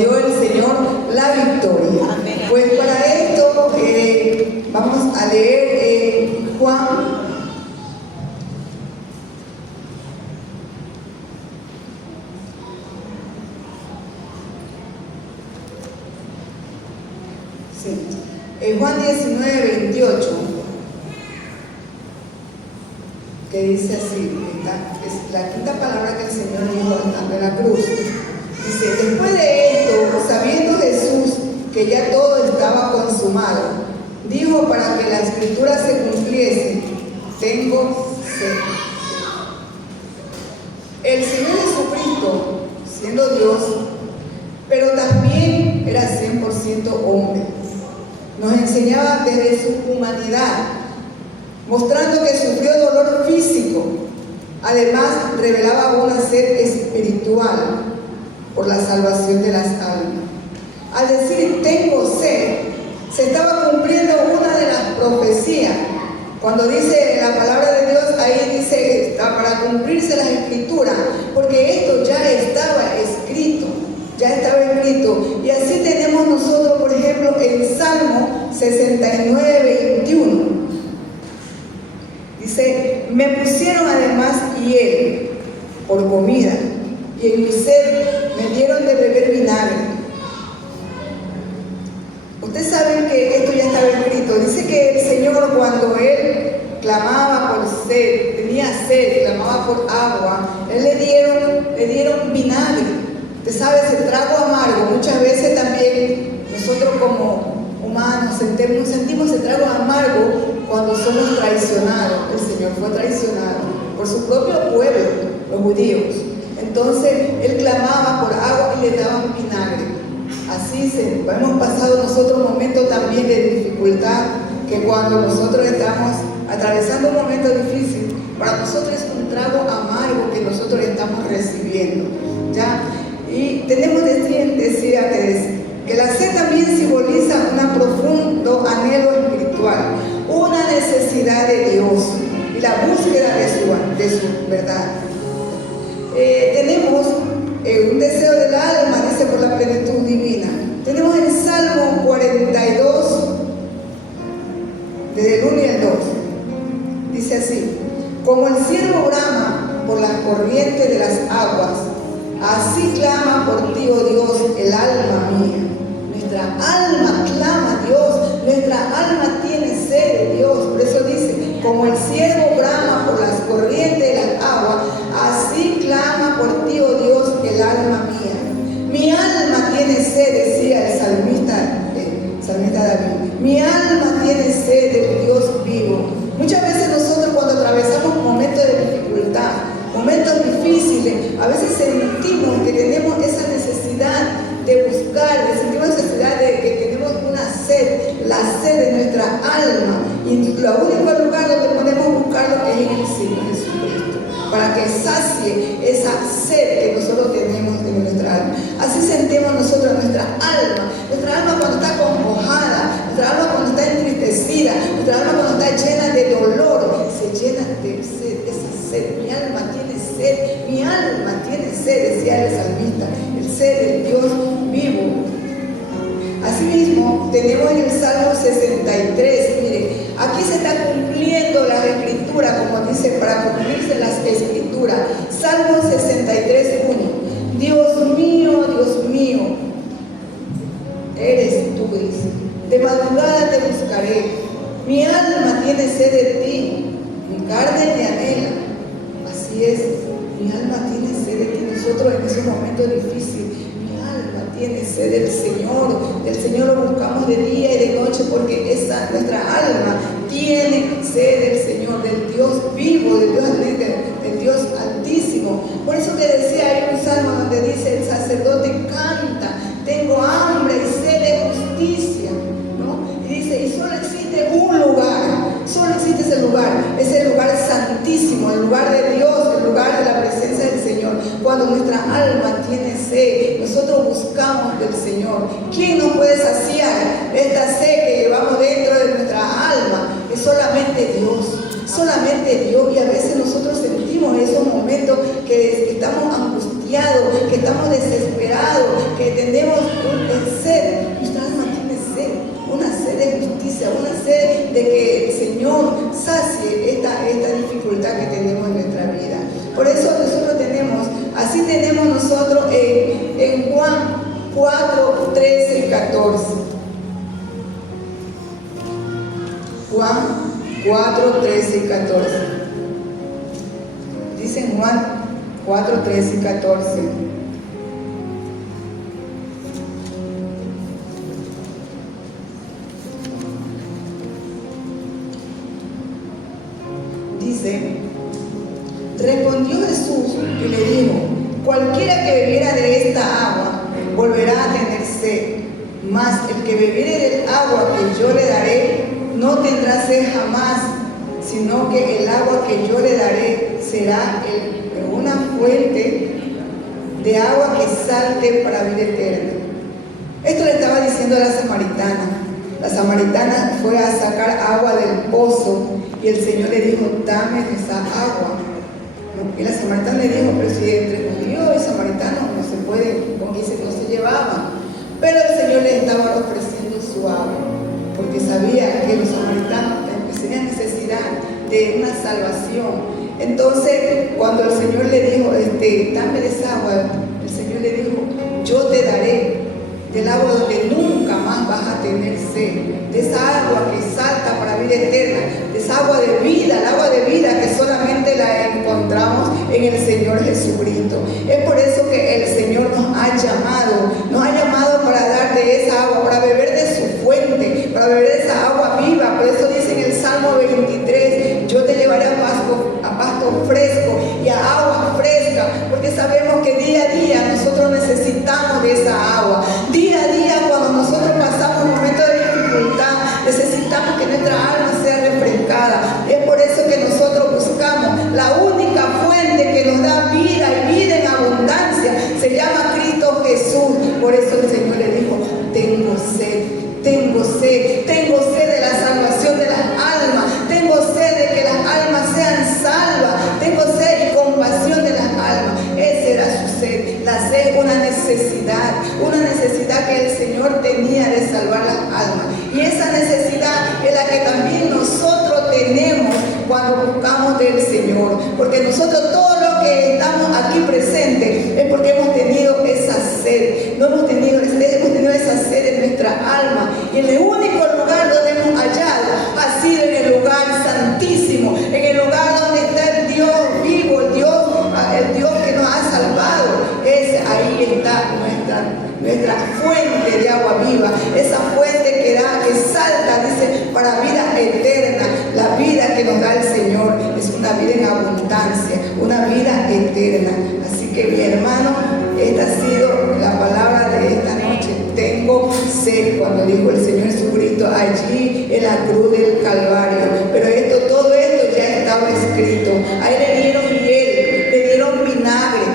dio el Señor la victoria. Amén. Pues para esto vamos a leer Juan. Sí. Juan 19:28, que dice así, es la quinta palabra que el Señor dijo ante la cruz. Dice: después de esto, sabiendo Jesús que ya todo estaba consumado, dijo para que la escritura se cumpliese: tengo sed. El Señor Jesucristo, siendo Dios, pero también era 100% hombre, nos enseñaba desde su humanidad, mostrando que sufrió dolor físico. Además, revelaba una sed espiritual por la salvación de las almas. Al decir tengo sed, se estaba cumpliendo una de las profecías. Cuando dice la palabra de Dios, ahí dice está para cumplirse las escrituras, porque esto ya estaba escrito. Ya estaba escrito. Y así tenemos nosotros, por ejemplo, el Salmo 69:21. Dice: me pusieron además hiel por comida, y en mi sed me dieron de beber vinagre. Ustedes saben que esto ya estaba escrito. Dice que el Señor, cuando Él clamaba por sed, tenía sed, clamaba por agua, Él le dieron vinagre. Usted sabe, ese trago amargo. Muchas veces también nosotros como humanos sentimos ese trago amargo cuando somos traicionados. El Señor fue traicionado por su propio pueblo, los judíos. Entonces Él clamaba por agua y le daban vinagre. Así hemos pasado nosotros momentos también de dificultad, que cuando nosotros estamos atravesando un momento difícil, para nosotros es un trago amargo que nosotros estamos recibiendo, ¿ya? Y tenemos decía que la sed también simboliza un profundo anhelo espiritual, una necesidad de Dios y la búsqueda de su verdad. Tenemos un deseo del alma, dice, por la plenitud divina. Tenemos el Salmo 42, desde el 1 y el 2. Dice así: como el ciervo brama por las corrientes de las aguas, así clama por ti, oh Dios, el alma mía. Nuestra alma clama a Dios, nuestra alma tiene sed de Dios. Por eso dice: como el ciervo brama por las corrientes de las aguas, así clama por ti, oh Dios, el alma mía. Mi alma tiene sed, decía el salmista David. Mi alma tiene sed del Dios vivo. Muchas veces nosotros, cuando atravesamos momentos de dificultad, momentos difíciles, a veces sentimos que tenemos esa necesidad de buscar, sentimos necesidad de que tenemos una sed, la sed de nuestra alma, y el único lugar donde podemos buscarlo es en el Señor Jesucristo, para que sacie esa sed que nosotros tenemos en nuestra alma. Así sentimos nosotros nuestra alma cuando está acongojada, nuestra alma cuando está entristecida, nuestra alma cuando está llena de dolor, se llena de sed, esa sed. Mi alma tiene sed, mi alma tiene sed, decía el salmista, el sed del Dios vivo. Asimismo, tenemos en el Salmo 63, mire, aquí se está cumpliendo la escritura, como dice, para cumplirse las escrituras. Salmo 63:1. Dios mío, eres tú, dice. De madrugada te buscaré. Mi alma tiene sed de ti, mi carne te anhela. Así es, mi alma tiene sed de ti. Nosotros en esos momentos difíciles, tiene sed del Señor lo buscamos de día y de noche, porque nuestra alma tiene sed del Señor, del Dios vivo, del Dios altísimo. Por eso te decía, hay un salmo donde dice el sacerdote canta: tengo hambre y sed de justicia, ¿no? Y dice, y solo existe un lugar, solo existe ese lugar, es el lugar santísimo, el lugar de Dios, el lugar de la presencia del Señor. Cuando nuestra alma tiene sed, nosotros buscamos del Señor. ¿Quién nos puede saciar esta sed que llevamos dentro de nuestra alma? Es solamente Dios. Y a veces nosotros sentimos en esos momentos que estamos angustiados, que estamos desesperados, que tenemos sed, nuestra alma tiene sed, una sed de justicia, una sed de que el Señor sacie esta dificultad que tenemos en nuestra vida. Por eso nosotros así tenemos nosotros en Juan 4, 13 y 14. Juan 4, 13 y 14. Dice en Juan 4, 13 y 14. Dice, respondió Jesús y le dijo, cualquiera que bebiera de esta agua volverá a tener sed, mas el que bebiere del agua que yo le daré no tendrá sed jamás, sino que el agua que yo le daré será una fuente de agua que salte para vida eterna. Esto le estaba diciendo a la samaritana. La samaritana fue a sacar agua del pozo y el Señor le dijo, dame esa agua. Y la samaritana le dijo, pero si entre judíos y samaritanos no se puede, como dice, no se llevaban. Pero el Señor le estaba ofreciendo su agua, porque sabía que los samaritanos tenían necesidad de una salvación. Entonces, cuando el Señor le dijo, dame esa agua, el Señor le dijo, yo te daré del agua donde nunca más vas a tener sed, de esa agua que salta para vida eterna, de esa agua de vida, el agua de vida que solamente la encontramos en el Señor Jesucristo. Es por eso que el Señor nos ha llamado para dar de esa agua, para beber de su fuente, para beber de esa agua viva. Por eso dice en el Salmo 23, yo te llevaré a pasto fresco y a agua fresca, porque sabemos que día a día nosotros necesitamos de esa agua. Día a día, cuando nosotros pasamos momentos de dificultad, necesitamos que nuestra alma sea refrescada. Es por eso que nosotros buscamos la única fuente que nos da vida y vida en abundancia. Se llama Cristo Jesús. Por eso el Señor le dijo, tengo sed de la salvación de las almas, tengo sed de que las almas sean salvas, tengo sed y compasión de las almas. Esa era su sed. La sed, una necesidad que el Señor tenía de salvar las almas. Y esa necesidad es la que también nosotros tenemos cuando buscamos del Señor. Porque nosotros, todos los que estamos aquí presentes, es porque hemos tenido esa sed. No hemos tenido esa sed en nuestra alma. Y el único lugar donde hemos hallado ha sido en el lugar santísimo, en el lugar donde está el Dios vivo, el Dios que nos ha salvado. Ahí está nuestra fuente de agua viva, esa fuente que salta, dice, para vida eterna. La vida que nos da el Señor es una vida en abundancia, una vida eterna. Así que, mi hermano, esta ha sido la palabra de esta noche. Tengo sed, cuando dijo el Señor Jesucristo allí en la cruz del Calvario. Pero todo esto ya estaba escrito. Ahí le dieron miel, le dieron vinagre,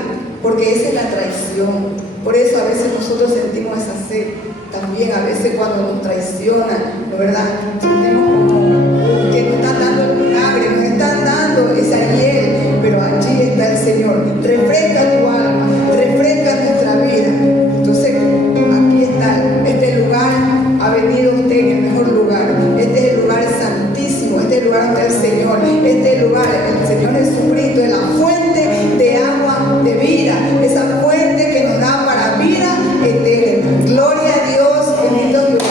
porque esa es la traición. Por eso a veces nosotros sentimos esa sed. También a veces cuando nos traicionan, ¿no verdad? Sentimos como que nos están dando el vinagre, nos están dando esa hiel, pero allí está el Señor. Refresca tu alma, refresca nuestra vida. Entonces, aquí está, este lugar ha venido usted en el mejor lugar. Este es el lugar santísimo, este es el lugar donde está el Señor. Este lugar, el Señor Jesucristo, es la fuente de agua de vida, esa fuente que nos da para vida eterna. Gloria a Dios, bendito Dios.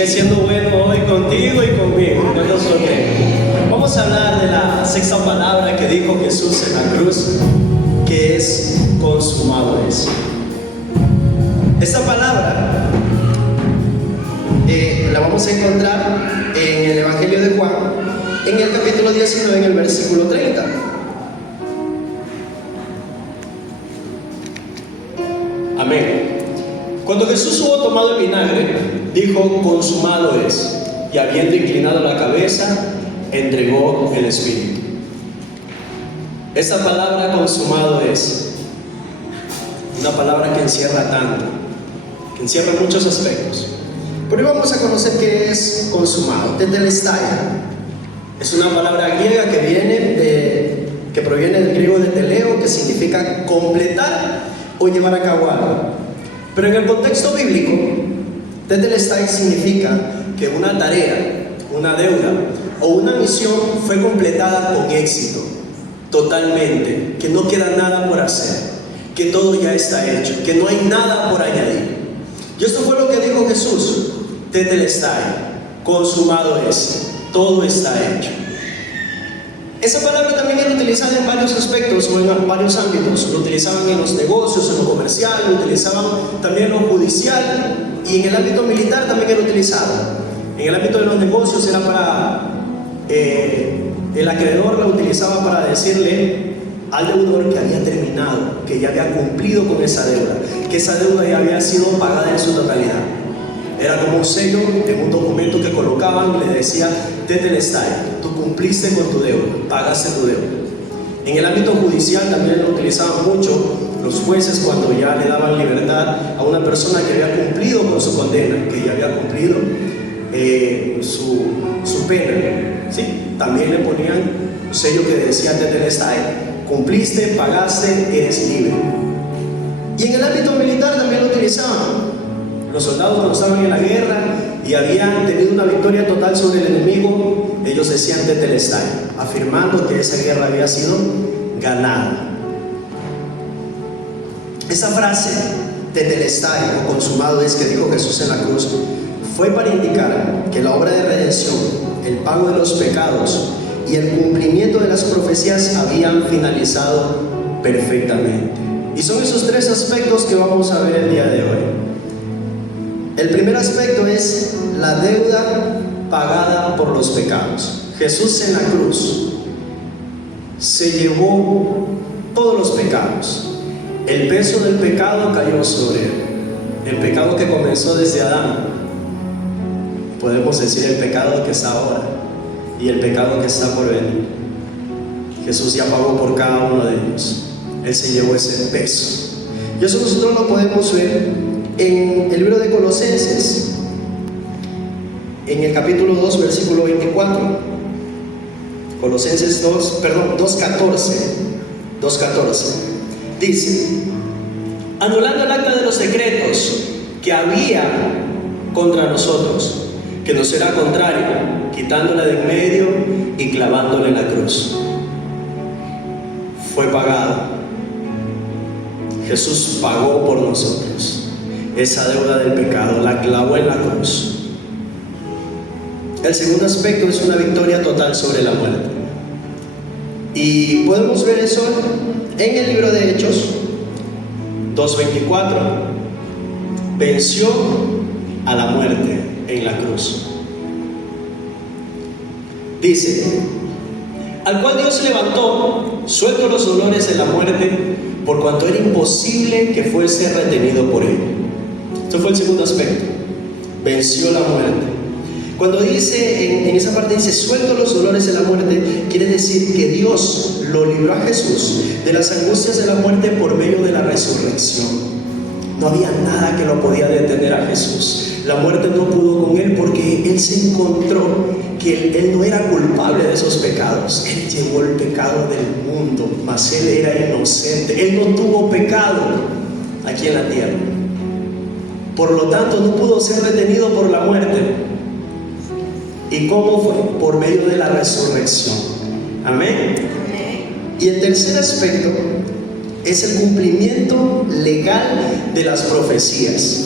sigue siendo bueno hoy contigo y conmigo. ¿Cuántos lo creen? Vamos a hablar de la sexta palabra que dijo Jesús en la cruz, que es consumado es. Esta palabra la vamos a encontrar en el Evangelio de Juan, en el capítulo 19, en el versículo 30. Amén. Cuando Jesús hubo tomado el vinagre, dijo: consumado es, y habiendo inclinado la cabeza, entregó el Espíritu. Esta palabra consumado es una palabra que encierra tanto, que encierra muchos aspectos. Pero hoy vamos a conocer qué es consumado. Tetelestai es una palabra griega que proviene del griego de teleo, que significa completar o llevar a cabo algo. Pero en el contexto bíblico, tetelestai significa que una tarea, una deuda o una misión fue completada con éxito, totalmente, que no queda nada por hacer, que todo ya está hecho, que no hay nada por añadir. Y esto fue lo que dijo Jesús: tetelestai, consumado es, todo está hecho. Esa palabra también era utilizada en varios aspectos o en varios ámbitos. Lo utilizaban en los negocios, en lo comercial, lo utilizaban también en lo judicial, y en el ámbito militar también era utilizado. En el ámbito de los negocios era para el acreedor la utilizaba para decirle al deudor que había terminado, que ya había cumplido con esa deuda, que esa deuda ya había sido pagada en su totalidad. Era como un sello en un documento que colocaban y le decía: tetelestai, tú cumpliste con tu deuda, pagaste tu deuda. En el ámbito judicial también lo utilizaban mucho los jueces cuando ya le daban libertad a una persona que había cumplido con su condena, que ya había cumplido su pena. ¿Sí? También le ponían un sello que decía: tetelestai, cumpliste, pagaste, eres libre. Y en el ámbito militar también lo utilizaban. Los soldados, cuando estaban en la guerra y habían tenido una victoria total sobre el enemigo, ellos decían tetelestai, afirmando que esa guerra había sido ganada. Esa frase, tetelestai o consumado es, que dijo Jesús en la cruz, fue para indicar que la obra de redención, el pago de los pecados y el cumplimiento de las profecías habían finalizado perfectamente. Y son esos tres aspectos que vamos a ver el día de hoy. El primer aspecto es la deuda pagada por los pecados. Jesús en la cruz se llevó todos los pecados. El peso del pecado cayó sobre él. El pecado que comenzó desde Adán, podemos decir el pecado que está ahora y el pecado que está por venir. Jesús ya pagó por cada uno de ellos. Él se llevó ese peso. Y eso nosotros lo podemos ver en el libro de Colosenses, en el capítulo 2, versículo 24. Colosenses 2:14 dice: anulando el acta de los decretos que había contra nosotros, que nos era contrario, quitándola de en medio y clavándola en la cruz. Fue pagado. Jesús pagó por nosotros esa deuda del pecado, la clavó en la cruz. El segundo aspecto es una victoria total sobre la muerte. Y podemos ver eso en el libro de Hechos 2:24. Venció a la muerte en la cruz. Dice: al cual Dios levantó, suelto los dolores de la muerte, por cuanto era imposible que fuese retenido por él. Esto fue el segundo aspecto. Venció la muerte. Cuando dice, en esa parte dice, suelto los dolores de la muerte, quiere decir que Dios lo libró a Jesús de las angustias de la muerte por medio de la resurrección. No había nada que lo podía detener a Jesús. La muerte no pudo con él porque él se encontró que él no era culpable de esos pecados. Él llevó el pecado del mundo, mas él era inocente. Él no tuvo pecado aquí en la tierra. Por lo tanto, no pudo ser retenido por la muerte. ¿Y cómo fue? Por medio de la resurrección. Amén. Y el tercer aspecto es el cumplimiento legal de las profecías.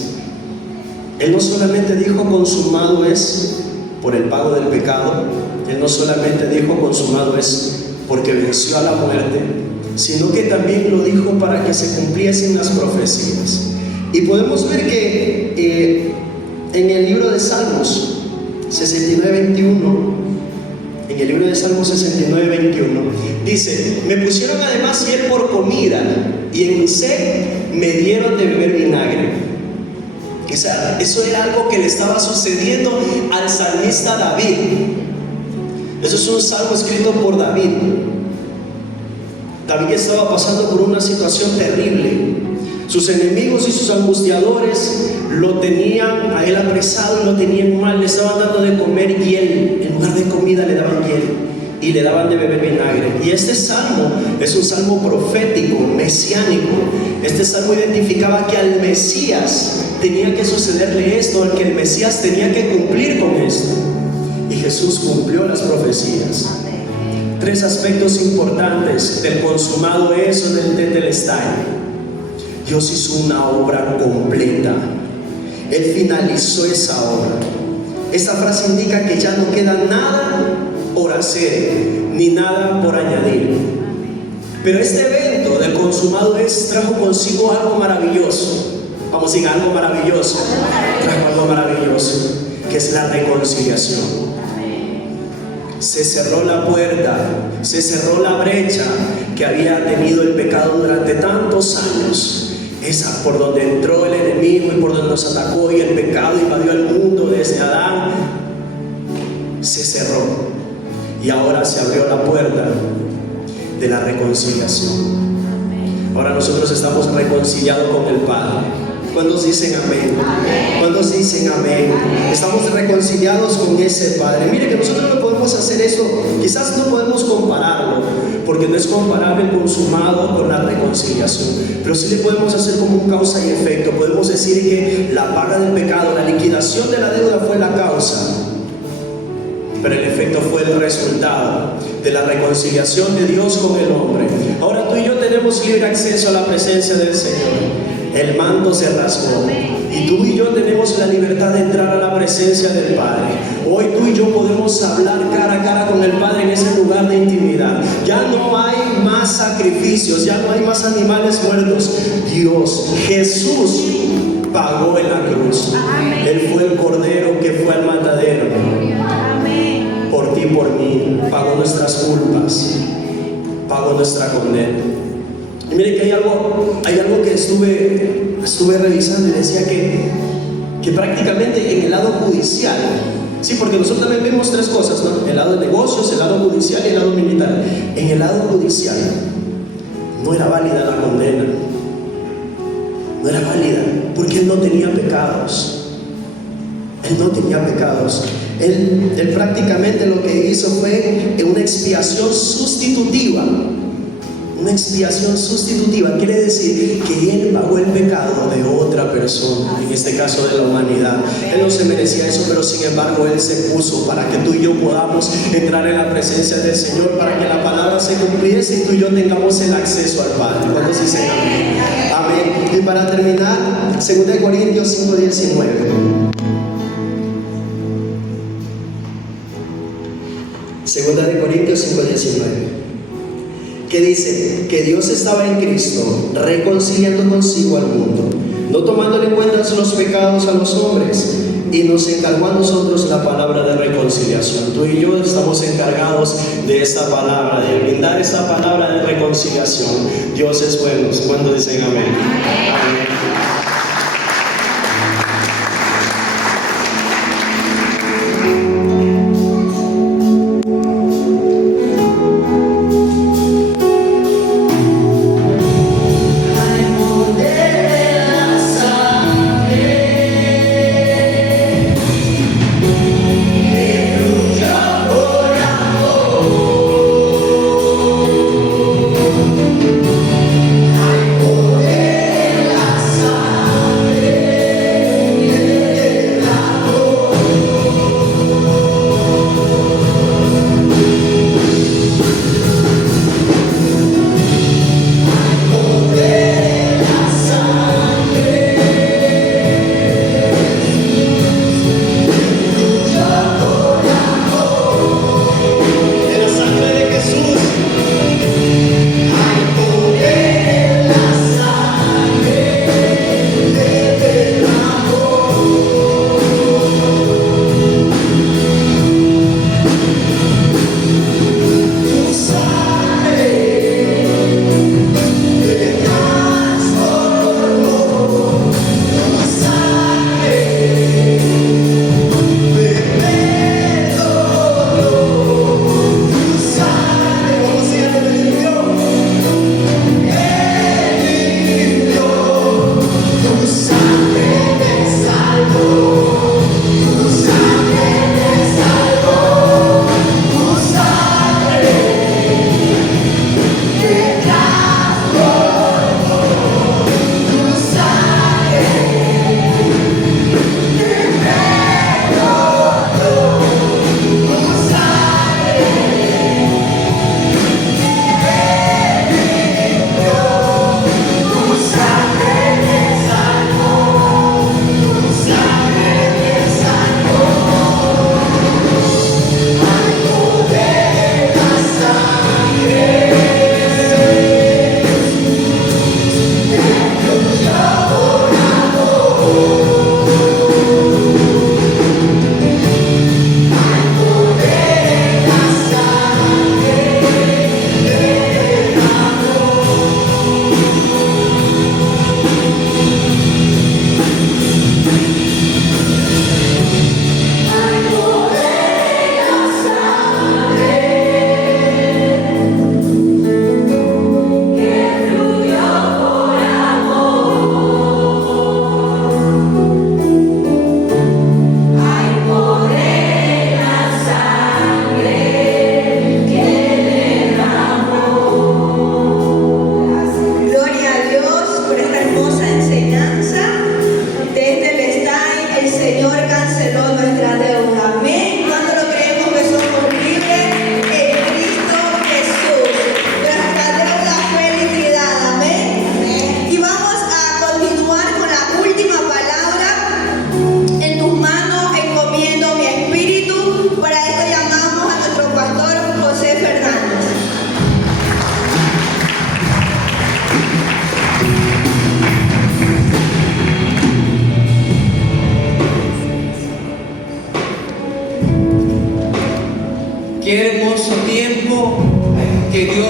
Él no solamente dijo consumado es por el pago del pecado, Él no solamente dijo consumado es porque venció a la muerte, sino que también lo dijo para que se cumpliesen las profecías. Y podemos ver que en el libro de Salmos 69:21, en el libro de Salmos 69:21, dice: me pusieron además hiel por comida, y en mi sed me dieron de beber vinagre. O sea, eso era algo que le estaba sucediendo al salmista David. Eso es un salmo escrito por David. David estaba pasando por una situación terrible. Sus enemigos y sus angustiadores lo tenían a él apresado y lo tenían mal. Le estaban dando de comer hiel, en lugar de comida le daban hiel y le daban de beber vinagre. Y este salmo es un salmo profético, mesiánico. Este salmo identificaba que al Mesías tenía que sucederle esto, al que el Mesías tenía que cumplir con esto. Y Jesús cumplió las profecías. Tres aspectos importantes del consumado es o del tetelestai. Dios hizo una obra completa. Él finalizó esa obra. Esta frase indica que ya no queda nada por hacer, ni nada por añadir. Pero este evento del consumado es trajo consigo algo maravilloso. Vamos a decir algo maravilloso. Trajo algo maravilloso, que es la reconciliación. Se cerró la puerta, se cerró la brecha que había tenido el pecado durante tantos años. Esa por donde entró el enemigo y por donde nos atacó, y el pecado invadió al mundo desde Adán, se cerró. Y ahora se abrió la puerta de la reconciliación. Ahora nosotros estamos reconciliados con el Padre. ¿Cuántos dicen amén? ¿Cuántos dicen amén? Estamos reconciliados con ese Padre. Mire que nosotros no podemos hacer esto, quizás no podemos compararlo, porque no es comparable el consumado con la reconciliación, pero sí le podemos hacer como un causa y efecto. Podemos decir que la paga del pecado, la liquidación de la deuda fue la causa, pero el efecto fue el resultado de la reconciliación de Dios con el hombre. Ahora tú y yo tenemos libre acceso a la presencia del Señor. El manto se rasgó y tú y yo tenemos la libertad de entrar a la presencia del Padre. Hoy tú y yo podemos hablar cara a cara con el Padre en ese lugar de intimidad. Ya no hay más sacrificios, ya no hay más animales muertos. Dios, Jesús pagó en la cruz. Él fue el cordero que fue al matadero. Por ti, por mí, pagó nuestras culpas, pagó nuestra condena. Y mire que hay algo que estuve revisando y decía que prácticamente en el lado judicial, sí, porque nosotros también vemos tres cosas, ¿no? El lado de negocios, el lado judicial y el lado militar. En el lado judicial no era válida la condena, no era válida, porque él no tenía pecados. Él no tenía pecados. Él prácticamente lo que hizo fue una expiación sustitutiva. Una expiación sustitutiva quiere decir que él pagó el pecado de otra persona, en este caso de la humanidad. Él no se merecía eso, pero sin embargo él se puso para que tú y yo podamos entrar en la presencia del Señor, para que la palabra se cumpliese y tú y yo tengamos el acceso al Padre. ¿Cuántos dicen amén? Amén. Y para terminar, 2 Corintios 5:19. 2 Corintios 5:19, que dice que Dios estaba en Cristo reconciliando consigo al mundo, no tomándole en cuenta los pecados a los hombres, y nos encargó a nosotros la palabra de reconciliación. Tú y yo estamos encargados de esta palabra, de brindar esta palabra de reconciliación. Dios es bueno. ¿Cuándo dicen amén? Amén. Hay poder en la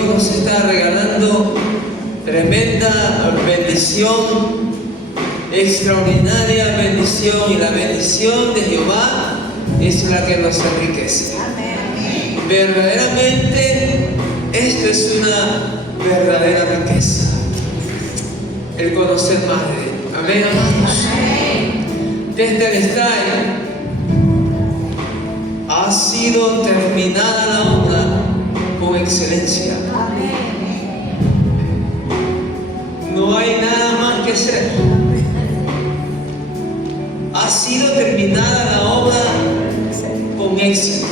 Señor nos está regalando tremenda bendición, extraordinaria bendición, y la bendición de Jehová es la que nos enriquece. Verdaderamente, esto es una verdadera riqueza, el conocer más de Él. Amén, amados. Desde el estar ha sido terminada la obra con excelencia. No hay nada más que hacer. Ha sido terminada la obra con éxito.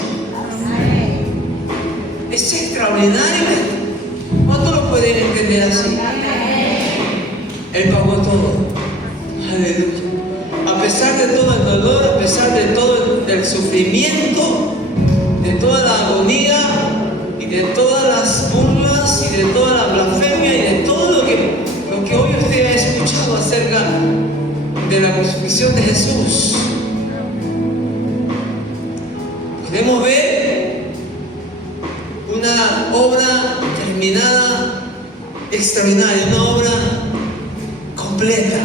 Es extraordinario. ¿Cuántos lo pueden entender así? Él pagó todo. Aleluya. A pesar de todo el dolor, a pesar de todo el sufrimiento, de toda la agonía y de todas las burlas y de toda la blasfemia y de todo lo que hoy usted ha escuchado acerca de la crucifixión de Jesús, podemos ver una obra terminada, extraordinaria, una obra completa,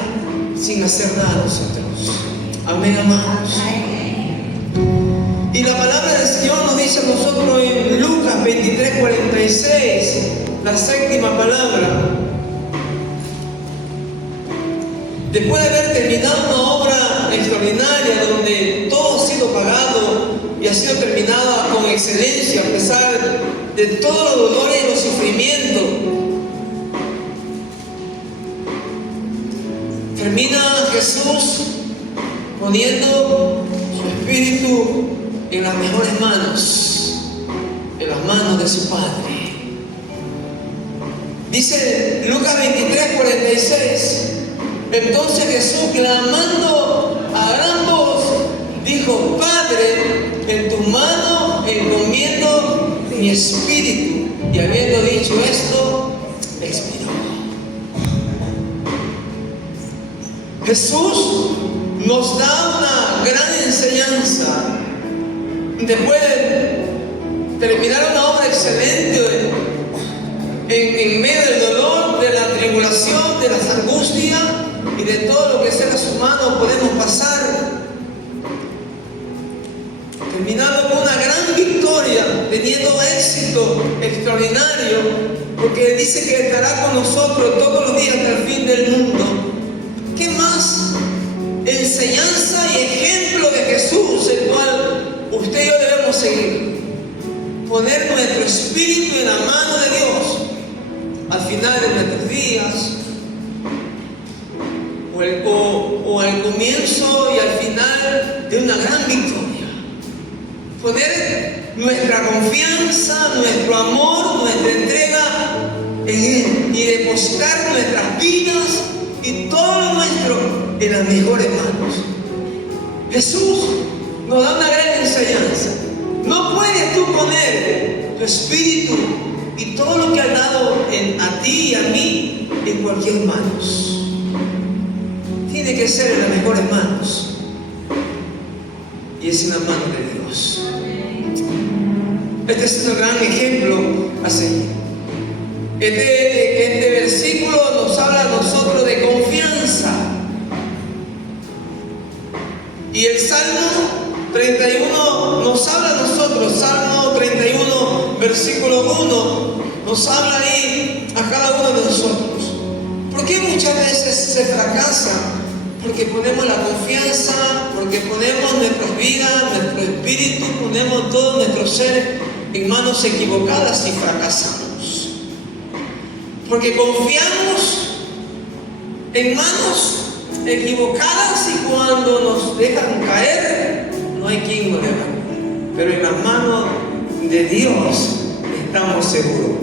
sin hacer nada nosotros. Amén, amados. Y la palabra del Señor nos dice a nosotros en Lucas 23:46, la séptima palabra. Después de haber terminado una obra extraordinaria donde todo ha sido pagado y ha sido terminada con excelencia, a pesar de todos los dolores y los sufrimientos, termina Jesús poniendo su espíritu en las mejores manos, en las manos de su Padre. Dice Lucas 23:46, entonces Jesús, clamando a gran voz, dijo: Padre, en tu mano encomiendo mi espíritu. Y habiendo dicho esto, expiró. Jesús nos da una gran enseñanza. Después de terminar una obra excelente en medio del dolor, de la tribulación, de las angustias y de todo lo que seres humanos podemos pasar, terminando con una gran victoria, teniendo éxito extraordinario, porque dice que estará con nosotros todos los días hasta el fin del mundo. ¿Qué más? Enseñanza y ejemplo de Jesús, el cual usted y yo debemos seguir. Poner nuestro espíritu en la mano de Dios al final de nuestros días, o al comienzo y al final de una gran victoria. Poner nuestra confianza, nuestro amor, nuestra entrega en Él y depositar nuestras vidas y todo lo nuestro en las mejores manos. Jesús nos da una gran enseñanza. No puedes tú poner tu espíritu y todo lo que has dado a ti y a mí en cualquier manos. Tiene que ser en las mejores manos, y es en las manos de Dios. Este es un gran ejemplo a seguir. Este versículo nos habla a nosotros de confianza. Y el Salmo 31 nos habla a nosotros. Salmo 31, versículo 1, nos habla ahí a cada uno de nosotros. ¿Por qué muchas veces se fracasa? Porque ponemos la confianza, porque ponemos nuestras vidas, nuestro espíritu, ponemos todo nuestro ser en manos equivocadas y fracasamos. Porque confiamos en manos equivocadas y cuando nos dejan caer, no hay quien nos levante. Pero en las manos de Dios estamos seguros.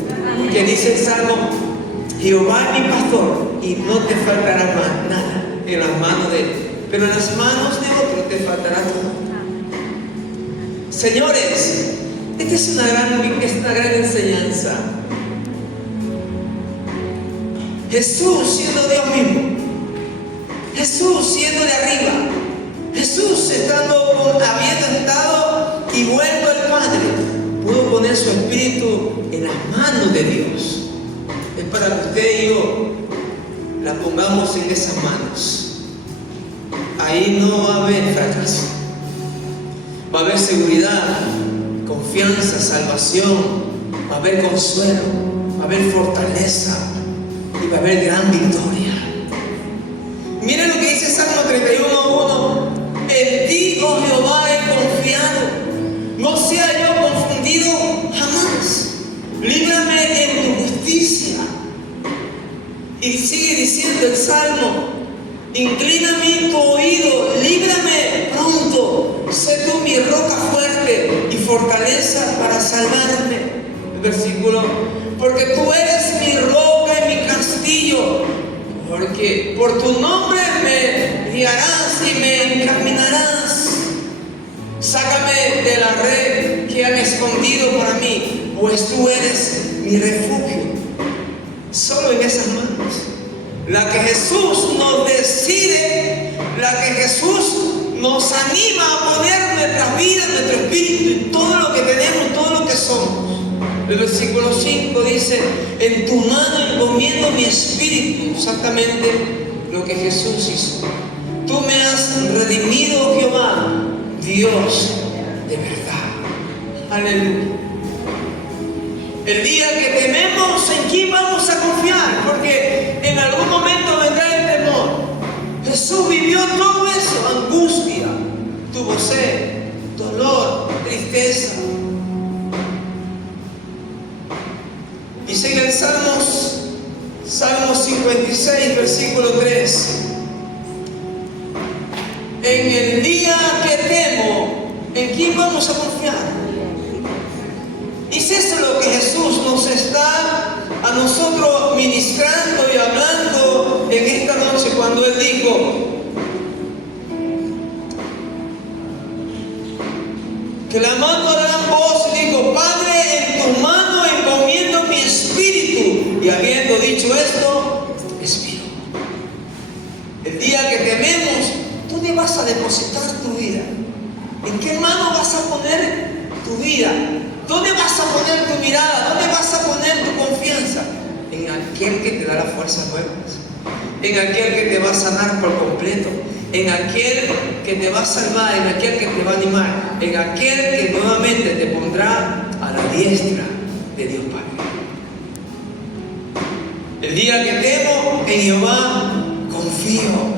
Que dice el Salmo: Jehová es mi pastor y no te faltará más nada. En las manos de Él. Pero en las manos de otro te faltará todo. Señores, esta es una gran enseñanza. Jesús siendo Dios mismo, Jesús siendo de arriba, Jesús habiendo estado y vuelto al Padre, pudo poner su espíritu en las manos de Dios. Es para que usted y yo la pongamos en esas manos. Ahí no va a haber fracaso. Va a haber seguridad, confianza, salvación, va a haber consuelo, va a haber fortaleza y va a haber gran victoria. Miren lo que dice Salmo 31:1. En ti, oh Jehová, he confiado. No sea yo confundido jamás. Líbrame en tu justicia. Y sigue diciendo el Salmo: inclíname tu oído, líbrame pronto. Sé tú mi roca fuerte y fortaleza para salvarme. El versículo: porque tú eres mi roca y mi castillo, porque por tu nombre me guiarás y me encaminarás. Sácame de la red que han escondido para mí, pues tú eres mi refugio. Solo en esas manos, la que Jesús nos decide, la que Jesús nos anima a poner nuestra vida, nuestro espíritu y todo lo que tenemos, todo lo que somos. El versículo 5 dice: en tu mano encomiendo mi espíritu. Exactamente lo que Jesús hizo. Tú me has redimido, Jehová, Dios de verdad. Aleluya. El día que tememos, ¿en quién vamos a confiar? Porque en algún momento vendrá el temor. Jesús vivió todo eso: angustia, tuvo sed, dolor, tristeza. Y sigue en Salmos 56, versículo 3. En el día que temo, ¿en quién vamos a confiar? Y es eso lo que Jesús nos está a nosotros ministrando y hablando en esta noche, cuando Él dijo: clamando a gran voz, dijo: Padre, en tu mano encomiendo mi espíritu. Y habiendo dicho esto, expiró. El día que tememos, ¿dónde vas a depositar tu vida? ¿En qué mano vas a poner tu vida? ¿Dónde vas a poner tu mirada? ¿Dónde vas a poner tu confianza? En aquel que te da las fuerzas nuevas, en aquel que te va a sanar por completo, en aquel que te va a salvar, en aquel que te va a animar, en aquel que nuevamente te pondrá a la diestra de Dios Padre. El día que temo, en Jehová confío.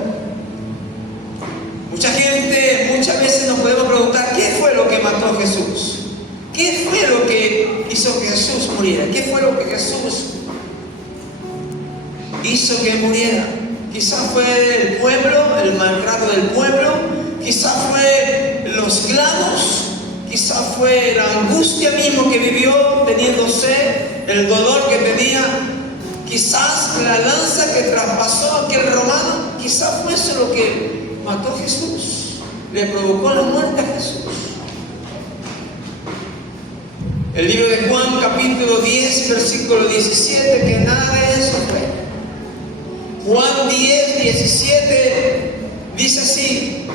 Mucha gente, muchas veces nos podemos preguntar: ¿qué fue lo que mató a Jesús? ¿Qué fue lo que hizo que Jesús muriera? ¿Qué fue lo que Jesús hizo que muriera? Quizás fue el pueblo, el maltrato del pueblo, quizás fue los clavos, quizás fue la angustia mismo que vivió teniendo sed, el dolor que tenía, quizás la lanza que traspasó a aquel romano, quizás fue eso lo que mató a Jesús, le provocó la muerte a Jesús. El libro de Juan, capítulo 10, versículo 17, que nada de eso fue. Juan 10, 17 dice así: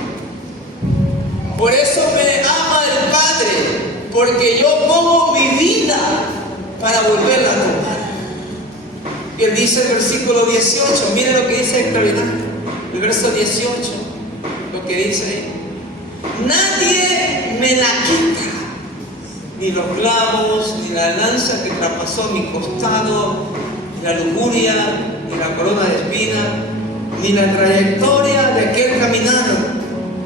por eso me ama el Padre, porque yo pongo mi vida para volverla a tomar. Y él dice el versículo 18, miren lo que dice extraordinario, el verso 18, lo que dice ahí: nadie me la quita, ni los clavos, ni la lanza que traspasó mi costado, ni la lujuria, ni la corona de espina, ni la trayectoria de aquel caminar,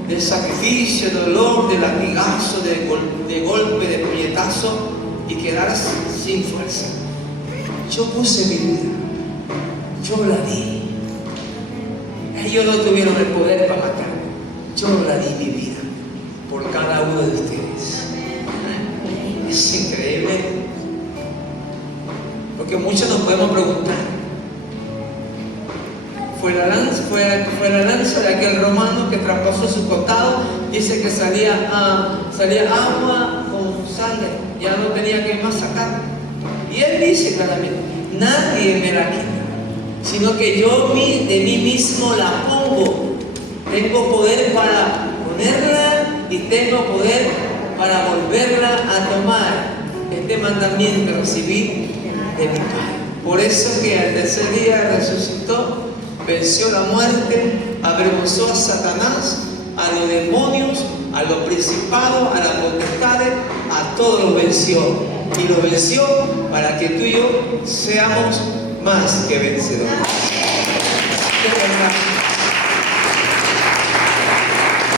del sacrificio, del dolor, de latigazo, de golpe, de puñetazo, y quedar sin fuerza. Yo puse mi vida, yo la di. Ellos no tuvieron el poder para matarme, yo la di mi vida por cada uno de ustedes. Es increíble, porque muchos nos podemos preguntar: fue la lanza de aquel romano que traspasó su costado, dice que salía agua con sangre, ya no tenía que más sacar. Y él dice claramente: nadie me la quita, sino que yo de mí mismo la pongo. Tengo poder para ponerla y tengo poder para volverla a tomar. este mandamiento recibí de mi Padre. Por eso que al tercer día resucitó, venció la muerte, avergonzó a Satanás, a los demonios, a los principados, a las potestades, a todos los venció. Y los venció para que tú y yo seamos más que vencedores.